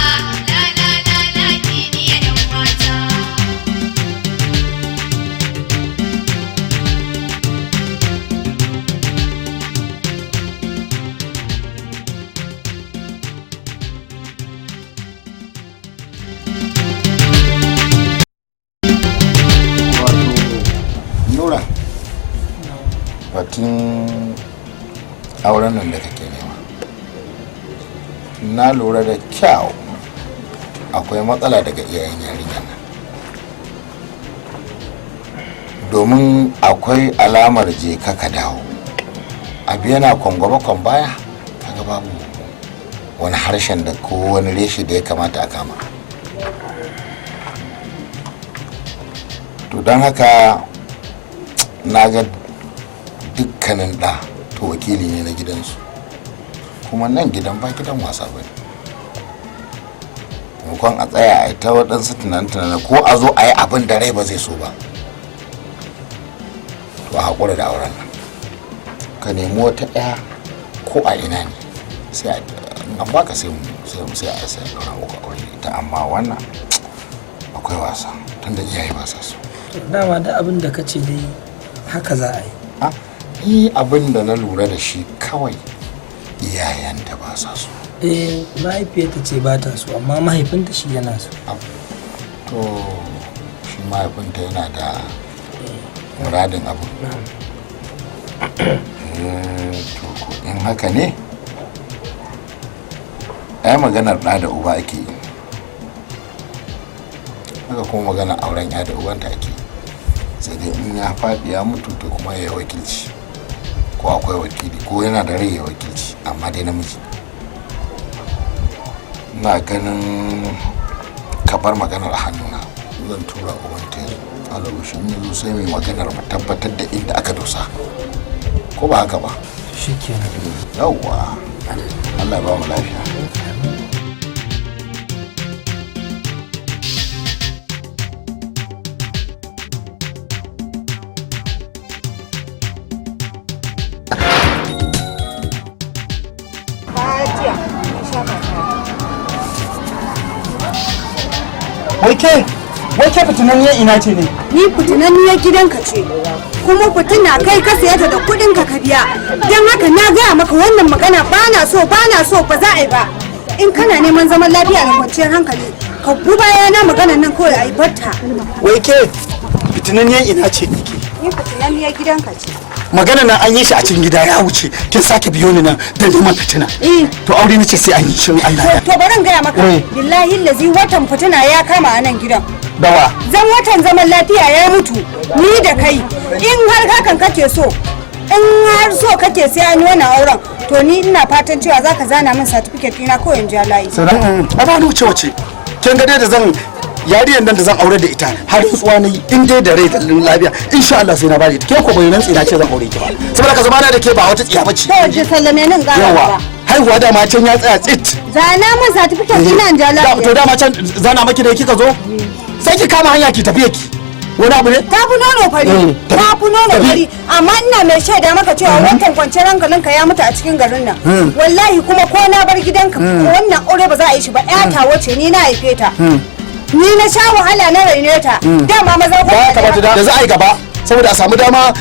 la la la la jiniya 'yan mata. Nura, batun auren nan da kake nema na lura da kyau akwai matsala daga iyayen yarinyar nan, domin akwai alamar je ka dawo abu yana kwangwaba baya kaga babu wani harshen da ko wani reshe da ya kamata a kama. To don haka na ga dukkanin ɗa to wakili ne na gidansu, kuma nan gidan ba gidan wasa ba ne. maimakon a tsaya a ta waɗansu tunanin ko a zo a yi abin da rai ba zai so ba, to a haƙura da auren nan ka nemi wata ɗaya ko a ina ne sai an baka sai a ɗaura muku aure ita, amma wannan akwai wasa tunda iyaye ba sa so. Dama da abin da ka ce dai haka za a yi. Ni abin da na lura da shi kawai iyayenta ba sa so. Mahaifiyarta ce ba ta so, amma mahaifinta shi yana so. To shi mahaifinta yana da muradin abu. To in haka ne ai maganar ɗa da uba ake yi, haka kuma maganar auren ya da ubanta ake yi. Sai dai in ya faɗi ya mutu to kuma ya yi wakilci, ko akwai wakili ko yana da rai ya wakilci, amma dai namiji. Na ganin ka bar maganar a hannuna, zan tura ubanta yanzu a alamushin yanzu sai mai maganar mu tabbatar da inda aka dosa ko ba haka ba shikenan yawwa Allah ba mu lafiya wai ke fitinanniyar ina ce ne? Ni fitinanniyar gidanka ce, kuma fitina kai ka saya ta da kudin ka biya. Don haka na gaya maka wannan magana ba na so ba za a yi ba. In kana neman zaman lafiya da kwanciyar hankali, ka bu bayana maganar nan kawai a yi barta. Wai ke fitinanniyar ina ce ne ke? Ni fitinanniyar gidanka ce. Magana nan an yi shi a cikin gida ya wuce, kin sake biyo ni nan da neman fitina. To aure nace sai an yi shin Allah ya. To bari in gaya maka, billahi lazi watan fitina ya kama a nan gidan. Dawa. Zan watan zaman lafiya ya mutu ni da kai. In har hakan kake so, in har so kake sai an yi wannan auren, to ni ina fatan cewa zaka zana min certificate ɗina ko in ja layi. Sannan a ba ni wuce. Kin ga dai da zan yariyar nan da zan aure da ita har tsuwa na yi in dai da rai da lafiya insha Allah sai na bari ta ke ko bai nan tsina ce zan aure ki ba saboda ka zama na da ke ba wata tsiya bace to je sallame nan ga yawa haihuwa da ma can ya tsaya tsit zana mun certificate ina in ja lafiya to dama can zana maki da kika zo sai ki kama hanya ki tafi ki wani abu ne ta fi nono fari amma ina mai shaida maka cewa wancan kwanciyar hankalinka ya mutu a cikin garin nan wallahi kuma ko na bar gidanka wannan aure ba za a yi shi ba ƴata wace ni na haife ta ni na sha wahala na raine ta dama maza ba ka bata da za a yi gaba saboda a samu dama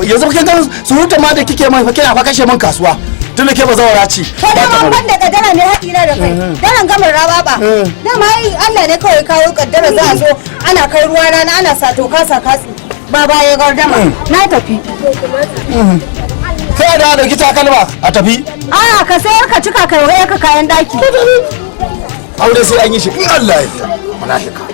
yanzu kin ga surutan ma da kike mai kina fa kashe min kasuwa tun da ke ba zawara ci ko da ma ban da kaddara ne haƙi na da kai daren gamar rababa dama Allah ne kawai kawo kaddara za a zo ana kai ruwa rana ana sato kasa katsi ba ya gardama na tafi sai da dauki takalma a tafi a ka sayar ka cika kai waye ka kayan daki aure sai an yi shi in Allah ya yarda mala'ika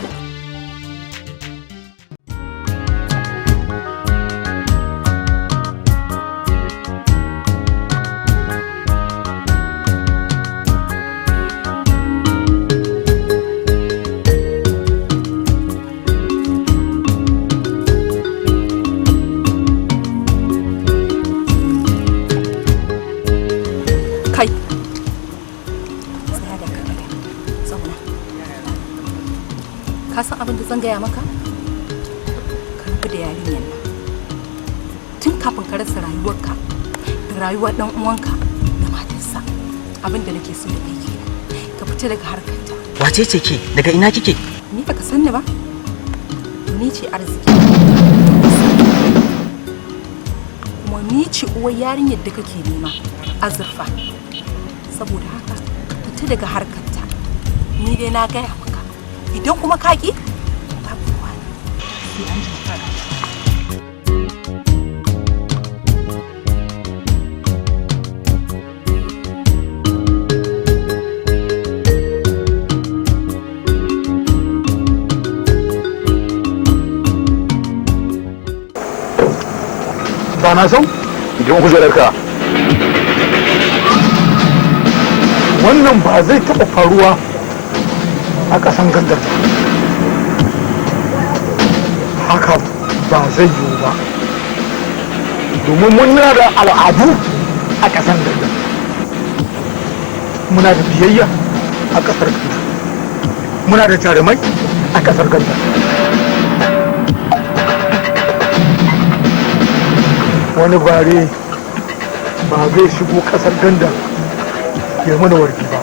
ka san abin da zan gaya maka ka rabu da yarinyar nan tun kafin ka rasa rayuwarka da rayuwar dan uwanka da matarsa abin da nake so da kai kenan ka fita daga harkarta wace ce ke daga ina kike ni baka san ni ba ni ce arziki kuma ni ce uwar yarinyar da kake nema azurfa saboda haka ka fita daga harkarta ni dai na gaya maka idan kuma kaki babu wani sai an ji fara ba na san idan kujerarka wannan ba zai taɓa faruwa a ƙasan gandar haka ba zai yiwu ba domin muna da al'adu a ƙasan gandar muna da biyayya a ƙasar gandar muna da jarumai a ƙasar gandar wani bare ba zai shigo ƙasar gandar ya mana warki ba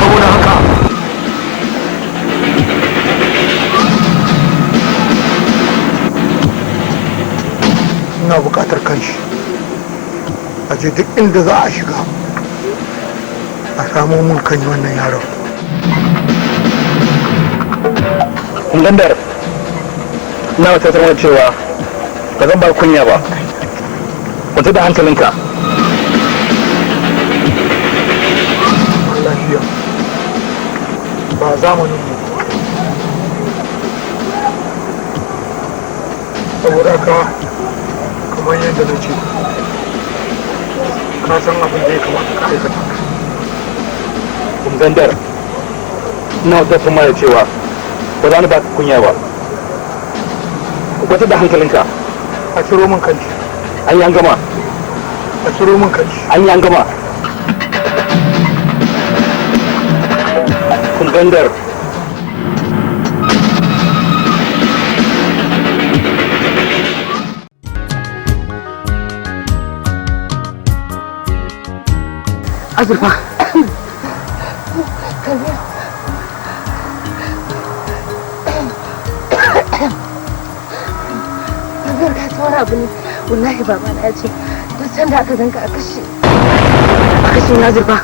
saboda haka ina buƙatar kanshi a je duk inda za a shiga a samo mun kan wannan yaron Gandar na wata sanar cewa ba zan ba kunya ba wata da hankalinka lafiya ba zamanin mu saboda ka kamar yadda na ce ka san abin da ya kamata ka aikata Gandar ina wata sama da cewa ba za ni ba kunya ba wata da hankalinka. A ciro min kanci. An yi an gama. A ciro min kanci. An yi an gama. Kumbandar. Azurfa. Zan ka tsawara abu ne, wallahi baba na ya ce, duk sanda aka ganka a kashe. A kashe ni Azurfa.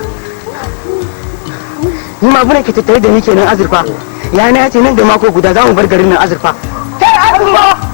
Ni ma bune ke tattare da ni kenan Azurfa. Yana ya ce nan da mako guda za mu bar garin nan Azurfa. Kai Azurfa!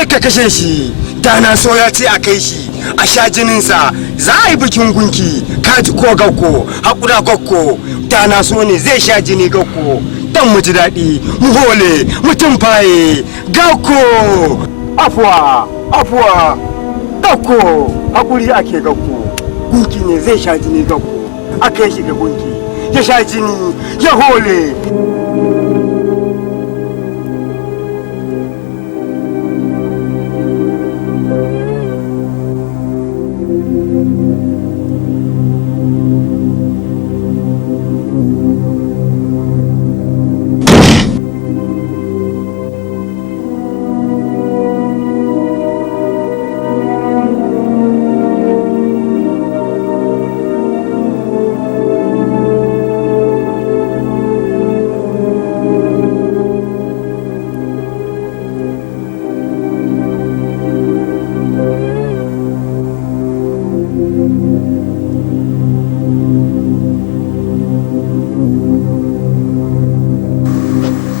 kar ka kashe shi, da na so ya ce a kai shi a sha jininsa, za a yi bikin gunki, kaji ko gauko, haƙura gauko, da na so ne zai sha jini gauko, dan mu ji daɗi, mu hole, mutum faye, gauko, afuwa, afuwa, gauko, haƙuri ake gauko, gunki ne zai sha jini gauko, a kai shi ga gunki, ya sha jini, ya hole.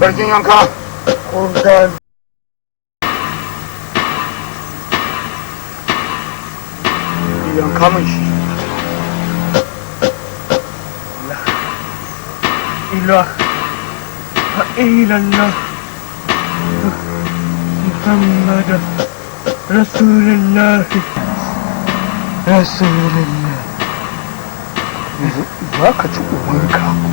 Sarkin yanka, ƙungan. Yanka min shi. La ilaha illallah Muhammad Rasulullah. Rasulullah. Za ka ci ubanka.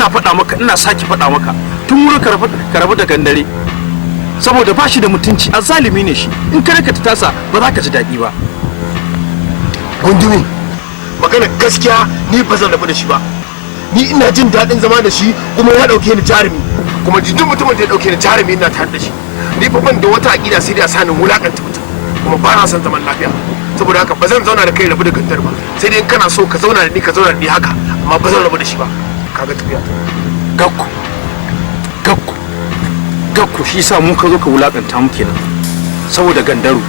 ina faɗa maka, ina saki faɗa maka tun wuri ka rabu da gandare, saboda ba shi da mutunci, azzalimi ne shi. In ka raka ta tasa ba za ka ji daɗi ba. Gundumi, magana gaskiya ni ba zan rabu da shi ba. Ni ina jin daɗin zama da shi, kuma ya ɗauke ni jarumi, kuma duk mutumin da ya ɗauke ni jarumi ina tare da shi. Ni fa ban da wata aƙida sai da sanin wulaƙanta mutum, kuma ba na son zaman lafiya. Saboda haka ba zan zauna da kai rabu da gandar ba, sai dai in kana so ka zauna da ni ka zauna da ni haka, amma ba zan rabu da shi ba. Kaga tafiya ta gakku shi sa mun ka zo ka wulakanta mu kenan saboda gandaru.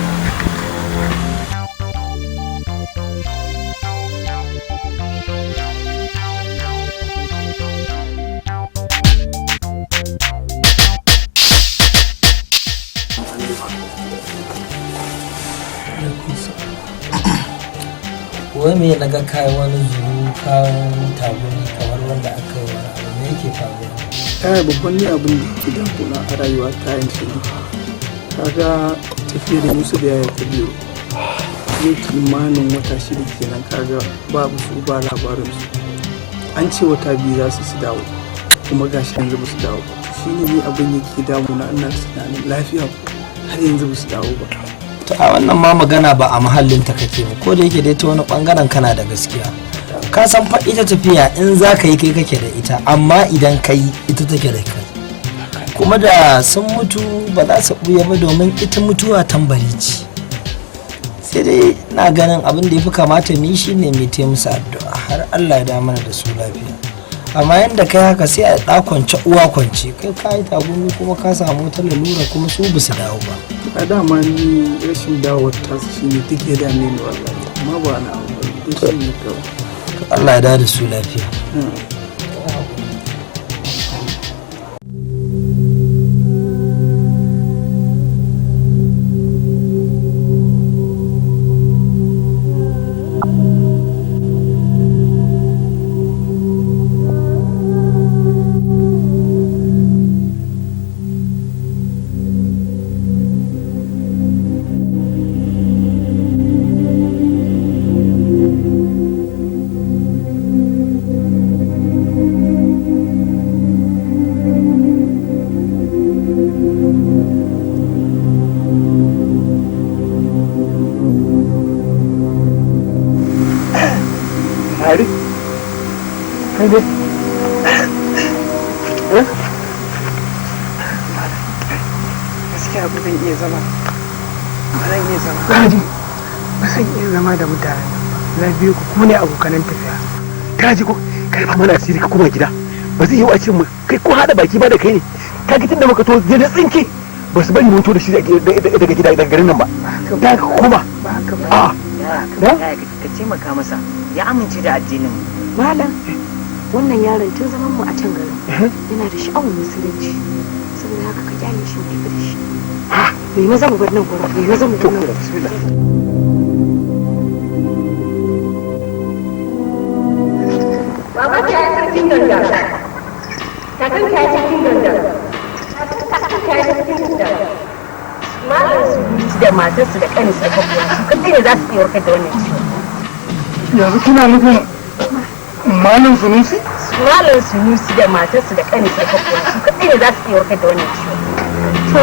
Wai me na ga kayan wani zuru kayan tagumi kamar wanda aka yi wani abu, me yake faruwa? Babban ni abin da ke damuna a rayuwa ta yin shi kaga tafiya da musu da yaya ta biyu yau kimanin wata 6 kenan, kaga babu su ba labarin su. An ce wata 2 za su dawo, kuma gashi yanzu ba su dawo ba. Shi ne abin yake damuna, ina tunanin lafiya har yanzu ba su dawo ba. To a wannan ma magana ba a mahallin ta kake ba, ko da yake dai ta wani bangaren kana da gaskiya. Ka san fa ita tafiya in za ka yi kai kake da ita, amma idan ka yi ita take da kai. Kuma da sun mutu ba za su buya ba, domin ita mutuwa tambari ce. Sai dai na ganin abin da ya fi kamata ni shi ne mai musu addu'a har Allah ya da mana da su lafiya. Amma yadda kai haka sai a ɗa kwance uwa kwance, kai ka yi tagumi kuma ka samu wata lalura kuma su ba su dawo ba. A dama ni rashin dawowar tasu shi ne duk ya dame ni wallahi, amma ba na abu ba, shi ne kawai. Allah ya da su lafiya. gaskiya ba zan iya zama ba zan iya zama ba zan iya zama da mutane na biyu ku kuma ne abokanan tafiya ka ji ko kai fa mana asiri ka koma gida ba zai yi a ce mu kai ko hada baki ba da kai ne ka ga tunda muka to je da tsinke ba su bari mun to da shi daga gida daga garin nan ba da ka koma ba haka ba ka taimaka masa ya amince da addinin malam wannan yaron tun zaman mu a can garin yana da sha'awar musulunci saboda haka ka kyale shi mu da shi bai maza mu bar nan gurin bai maza mu bar nan bismillah baba ta yi sarkin ganga kakan ta yi sarkin ganga kakan ta yi sarkin ganga malam su da matarsu da kanin su da kafuwa su kadai ne za su iya warkar da wannan ciwo yanzu kina nufin malam sunusi da matarsu da kanin su da kafuwa su kadai ne za su iya warkar da wannan ciwo to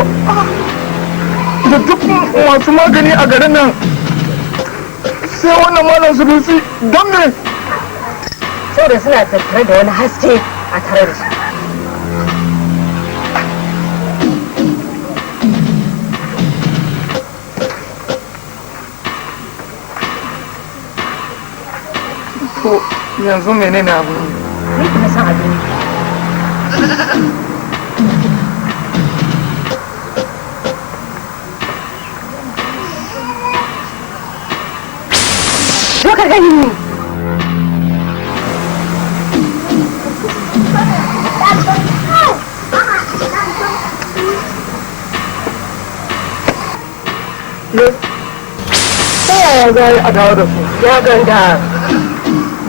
da duk masu magani a garin nan sai wannan malam sunusi don me saboda suna tattare da wani haske a tare da shi to yanzu menene abu ni kuma san abin zo ka gani ni ta yaya za a dawo da su ya ganda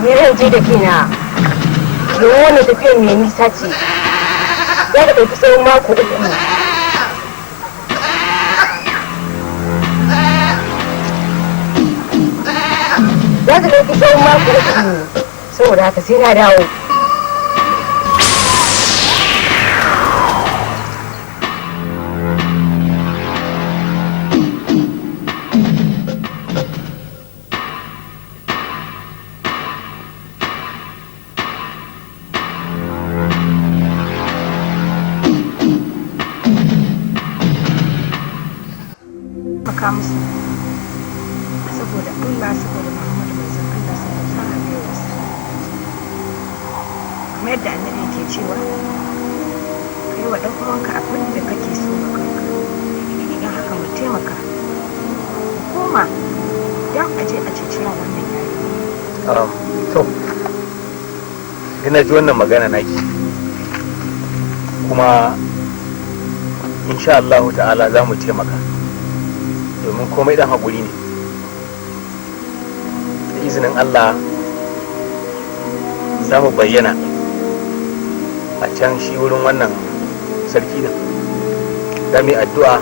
ni ran ji da kina domin wannan tafiyar mai nisa ce za ka ɗauki tsawon mako uku saboda haka sai na dawo maka musu saboda Allah saboda Muhammadu manzon Allah sallallahu alaihi wasallam kamar yadda annabi ke cewa kai wa dan uwanka abin da kake so ka kanka idan haka mu taimaka hukuma don aje a cicira wannan yari to ina ji wannan magana naki kuma insha Allah ta'ala za mu taimaka domin komai dan haƙuri ne da izinin Allah za mu bayyana a can shi wurin wannan sarki da za mu yi addu'a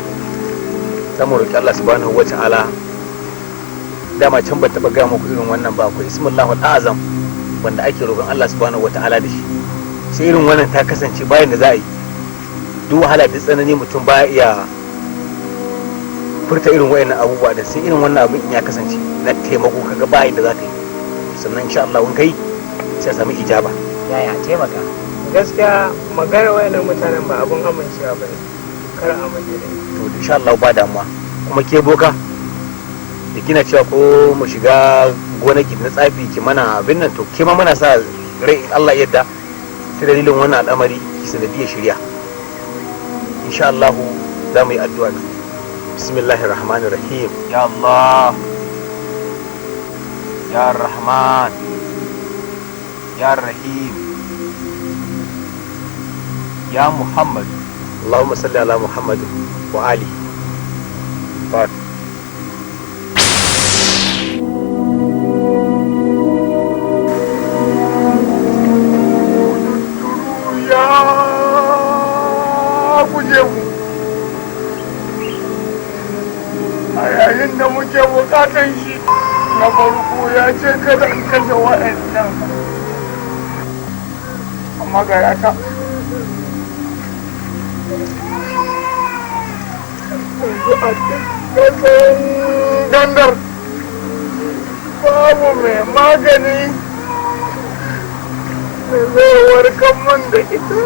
za mu roƙi Allah subhanahu wa ta'ala dama can ban taɓa gaya muku irin wannan ba akwai ismullahul azam wanda ake roƙon Allah subhanahu wa ta'ala da shi sai irin wannan ta kasance bayan da za a yi duk wahala da tsanani mutum baya iya furta irin wayannan abubuwa da sai irin wannan abin ya kasance na taimako kaga bayan da za ka yi sannan insha Allah in kai sai a samu ijaba yaya taimaka gaskiya magana wayannan mutanen ba abun amincewa ba ne kar amince da to insha Allah ba damuwa kuma ke boka da kina cewa ko mu shiga gonaki na tsafi ki mana abin nan to ke ma muna sa rai Allah yadda ta dalilin wannan al'amari ki sanadiyar shirya insha Allah za mu yi addu'a bismillahir rahmanir rahim ya Allah ya rahman ya rahim ya muhammad Allahumma salli ala muhammad wa ali da muke bukatan shi na farko ya ce kada in kashe wa'annan amma ga ya ta yanzu a cikin gandar babu mai magani da zai warkar man da ita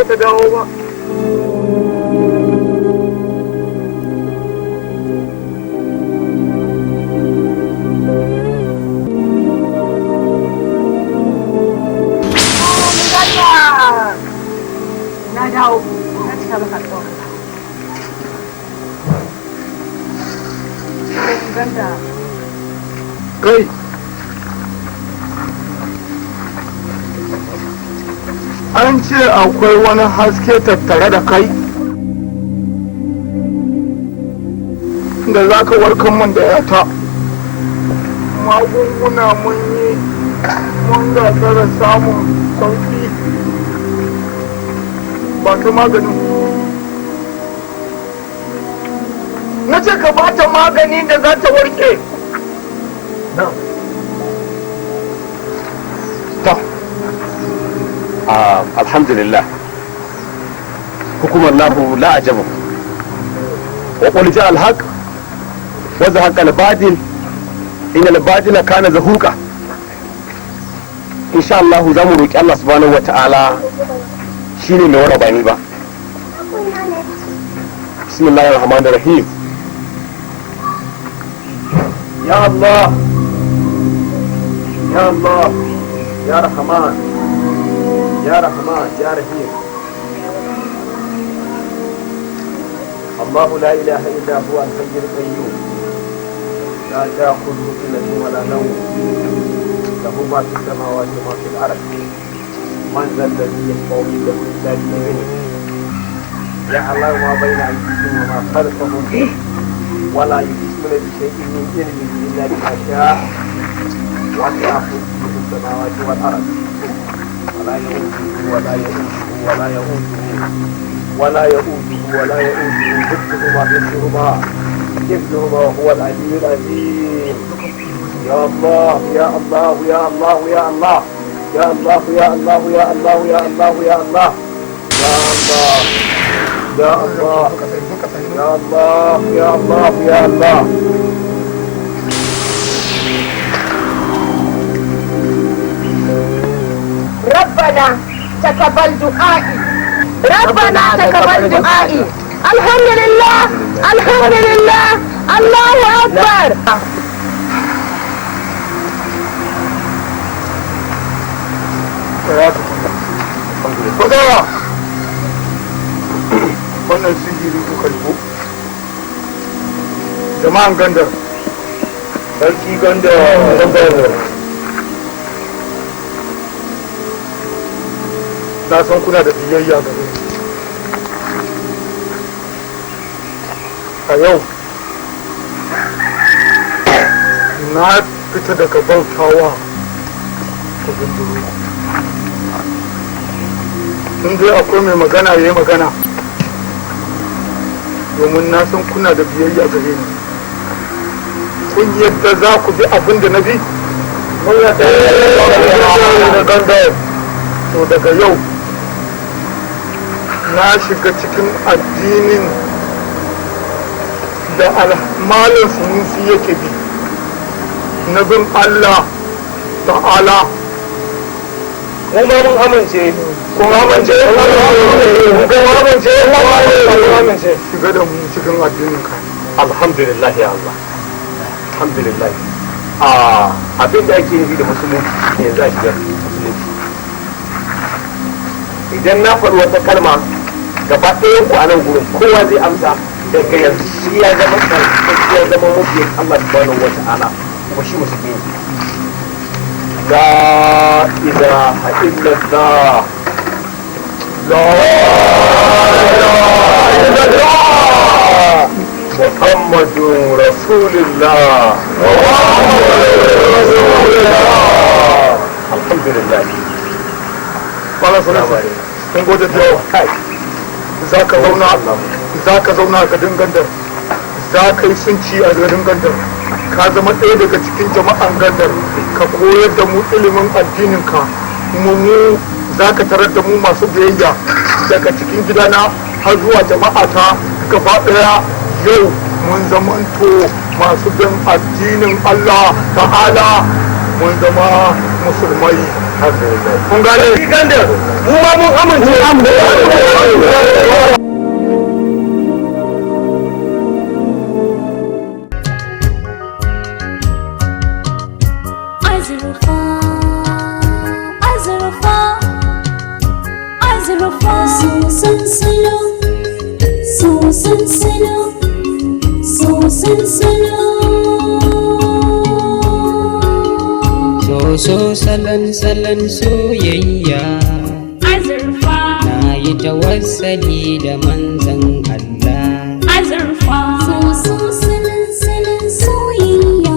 ba ta dawo ba. Na dawo, na cika maka alƙawarin. Ganda. Kai. An ce akwai wani haske tattare da kai da za ka warkar man da yata. Magunguna mun yi mun gagara samun sauki. Ba ta maganin. Na ce ka ba ta magani da za ta warke. alhamdulillah hukumar lahu la ajabu wa qul ja al haqq wa zahaqa al batil in al batila kana zahuqa insha Allah za mu roki Allah subhanahu wataala shine mai waraba ni ba bismillahir rahmanir rahim ya Allah ya Allah ya rahman يا رحمن يا رحيم الله لا إله إلا هو الحي القيوم لا تأخذه سنة ولا نوم له ما في السماوات وما في الأرض من ذا الذي يشفع عنده إلا بإذنه يعلم ما بين أيديهم وما خلفهم ولا يحيطون بشيء من علمه إلا بما شاء وسع كرسيه السماوات والأرض ولا يؤوده ولا يؤوده ولا يؤوده ولا يؤوده حفظهما حفظهما وهو العلي العظيم يا الله يا الله يا الله يا الله يا الله يا الله يا الله يا الله يا الله يا الله يا الله يا الله يا الله ربنا تقبل دعائي ربنا تقبل دعائي الحمد لله الحمد لله الله أكبر wannan sihiri kuka yi ko jama'an gandar sarki gandar na san kuna da biyayya gare ni a yau na fita daga bautawa ta gunduru in dai akwai mai magana ya yi magana domin na san kuna da biyayya gare ni kun yadda za ku bi abin da na bi mun yadda da gandar to daga yau na shiga cikin addinin da malin sunusi yake bi na bin Allah ta'ala kuma mun amince shiga da mu cikin addinin ka alhamdulillah ya Allah alhamdulillah abin da ake nufi da musulunci yanzu a shigar musulunci idan na faɗi wata kalma gaba ɗayan ku a nan gurin kowa zai amsa daga yanzu shi ya zama ƙarfi ya zama mafi Allah subhanahu wa ta'ala kuma shi musulmi ne la ilaha illallah la ilaha illallah muhammadun rasulullah alhamdulillah Bala salama kun gode da yawa za ka zauna a gadin gandar za ka yi sunci a garin gandar ka zama ɗaya daga cikin jama'an gandar ka koyar da mu ilimin addininka kuma mu za ka tarar da mu masu biyayya daga cikin gidana har zuwa jama'a ta gaba ɗaya yau mun zamanto masu bin addinin Allah ta'ala mun zama musulmai kun gane Iskandar mu ma mun amince Azurfa sosan salo so salon soyayya Azurfa na yi tawassali da manzan Allah Azurfa so salon soyayya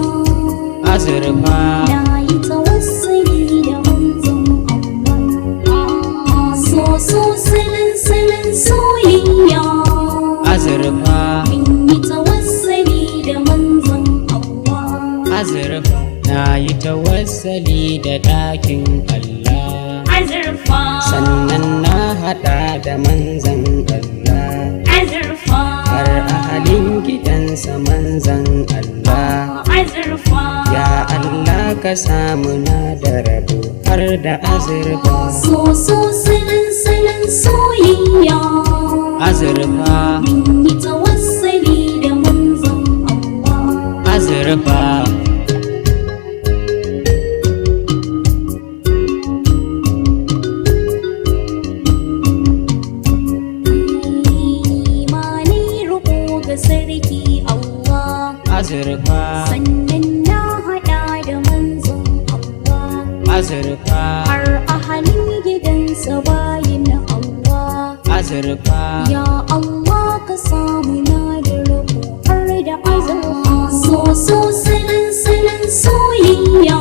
Azurfa na yi tawassali da manzan Allah so salon soyayya Azurfa min yi tawassali da manzan Allah Azurfa na yi tawassali da ɗakin Allah Azurfa sannan na haɗa da manzan Allah Azurfa har ahalin gidansa manzan Allah Azurfa ya Allah ka samu na da rabo har da azurfa so salon soyayya azurfa min yi tawassali da manzan Allah azurfa azurfa sannan na hada da manzon Allah azurfa har ahalin gidansa bayin Allah azurfa ya Allah ka samu na da rabo har da azurfa so salon soyayya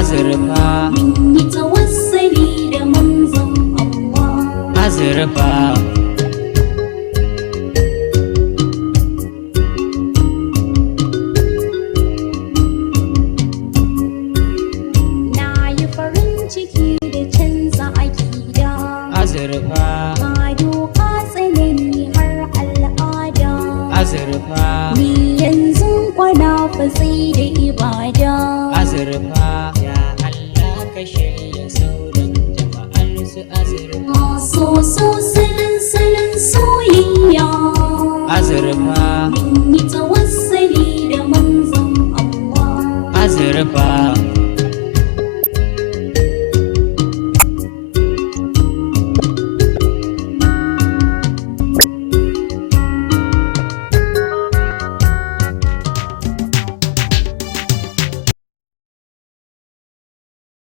azurfa min yi tawassali da manzon Allah azurfa azurfa ka doka tsanani har al'ada azurfa ni yanzu kwana fa sai da ibada azurfa ya Allah ka shirya sauran jama'ar su azurfa so salon soyayya azurfa min yi tawassali da manzon Allah azurfa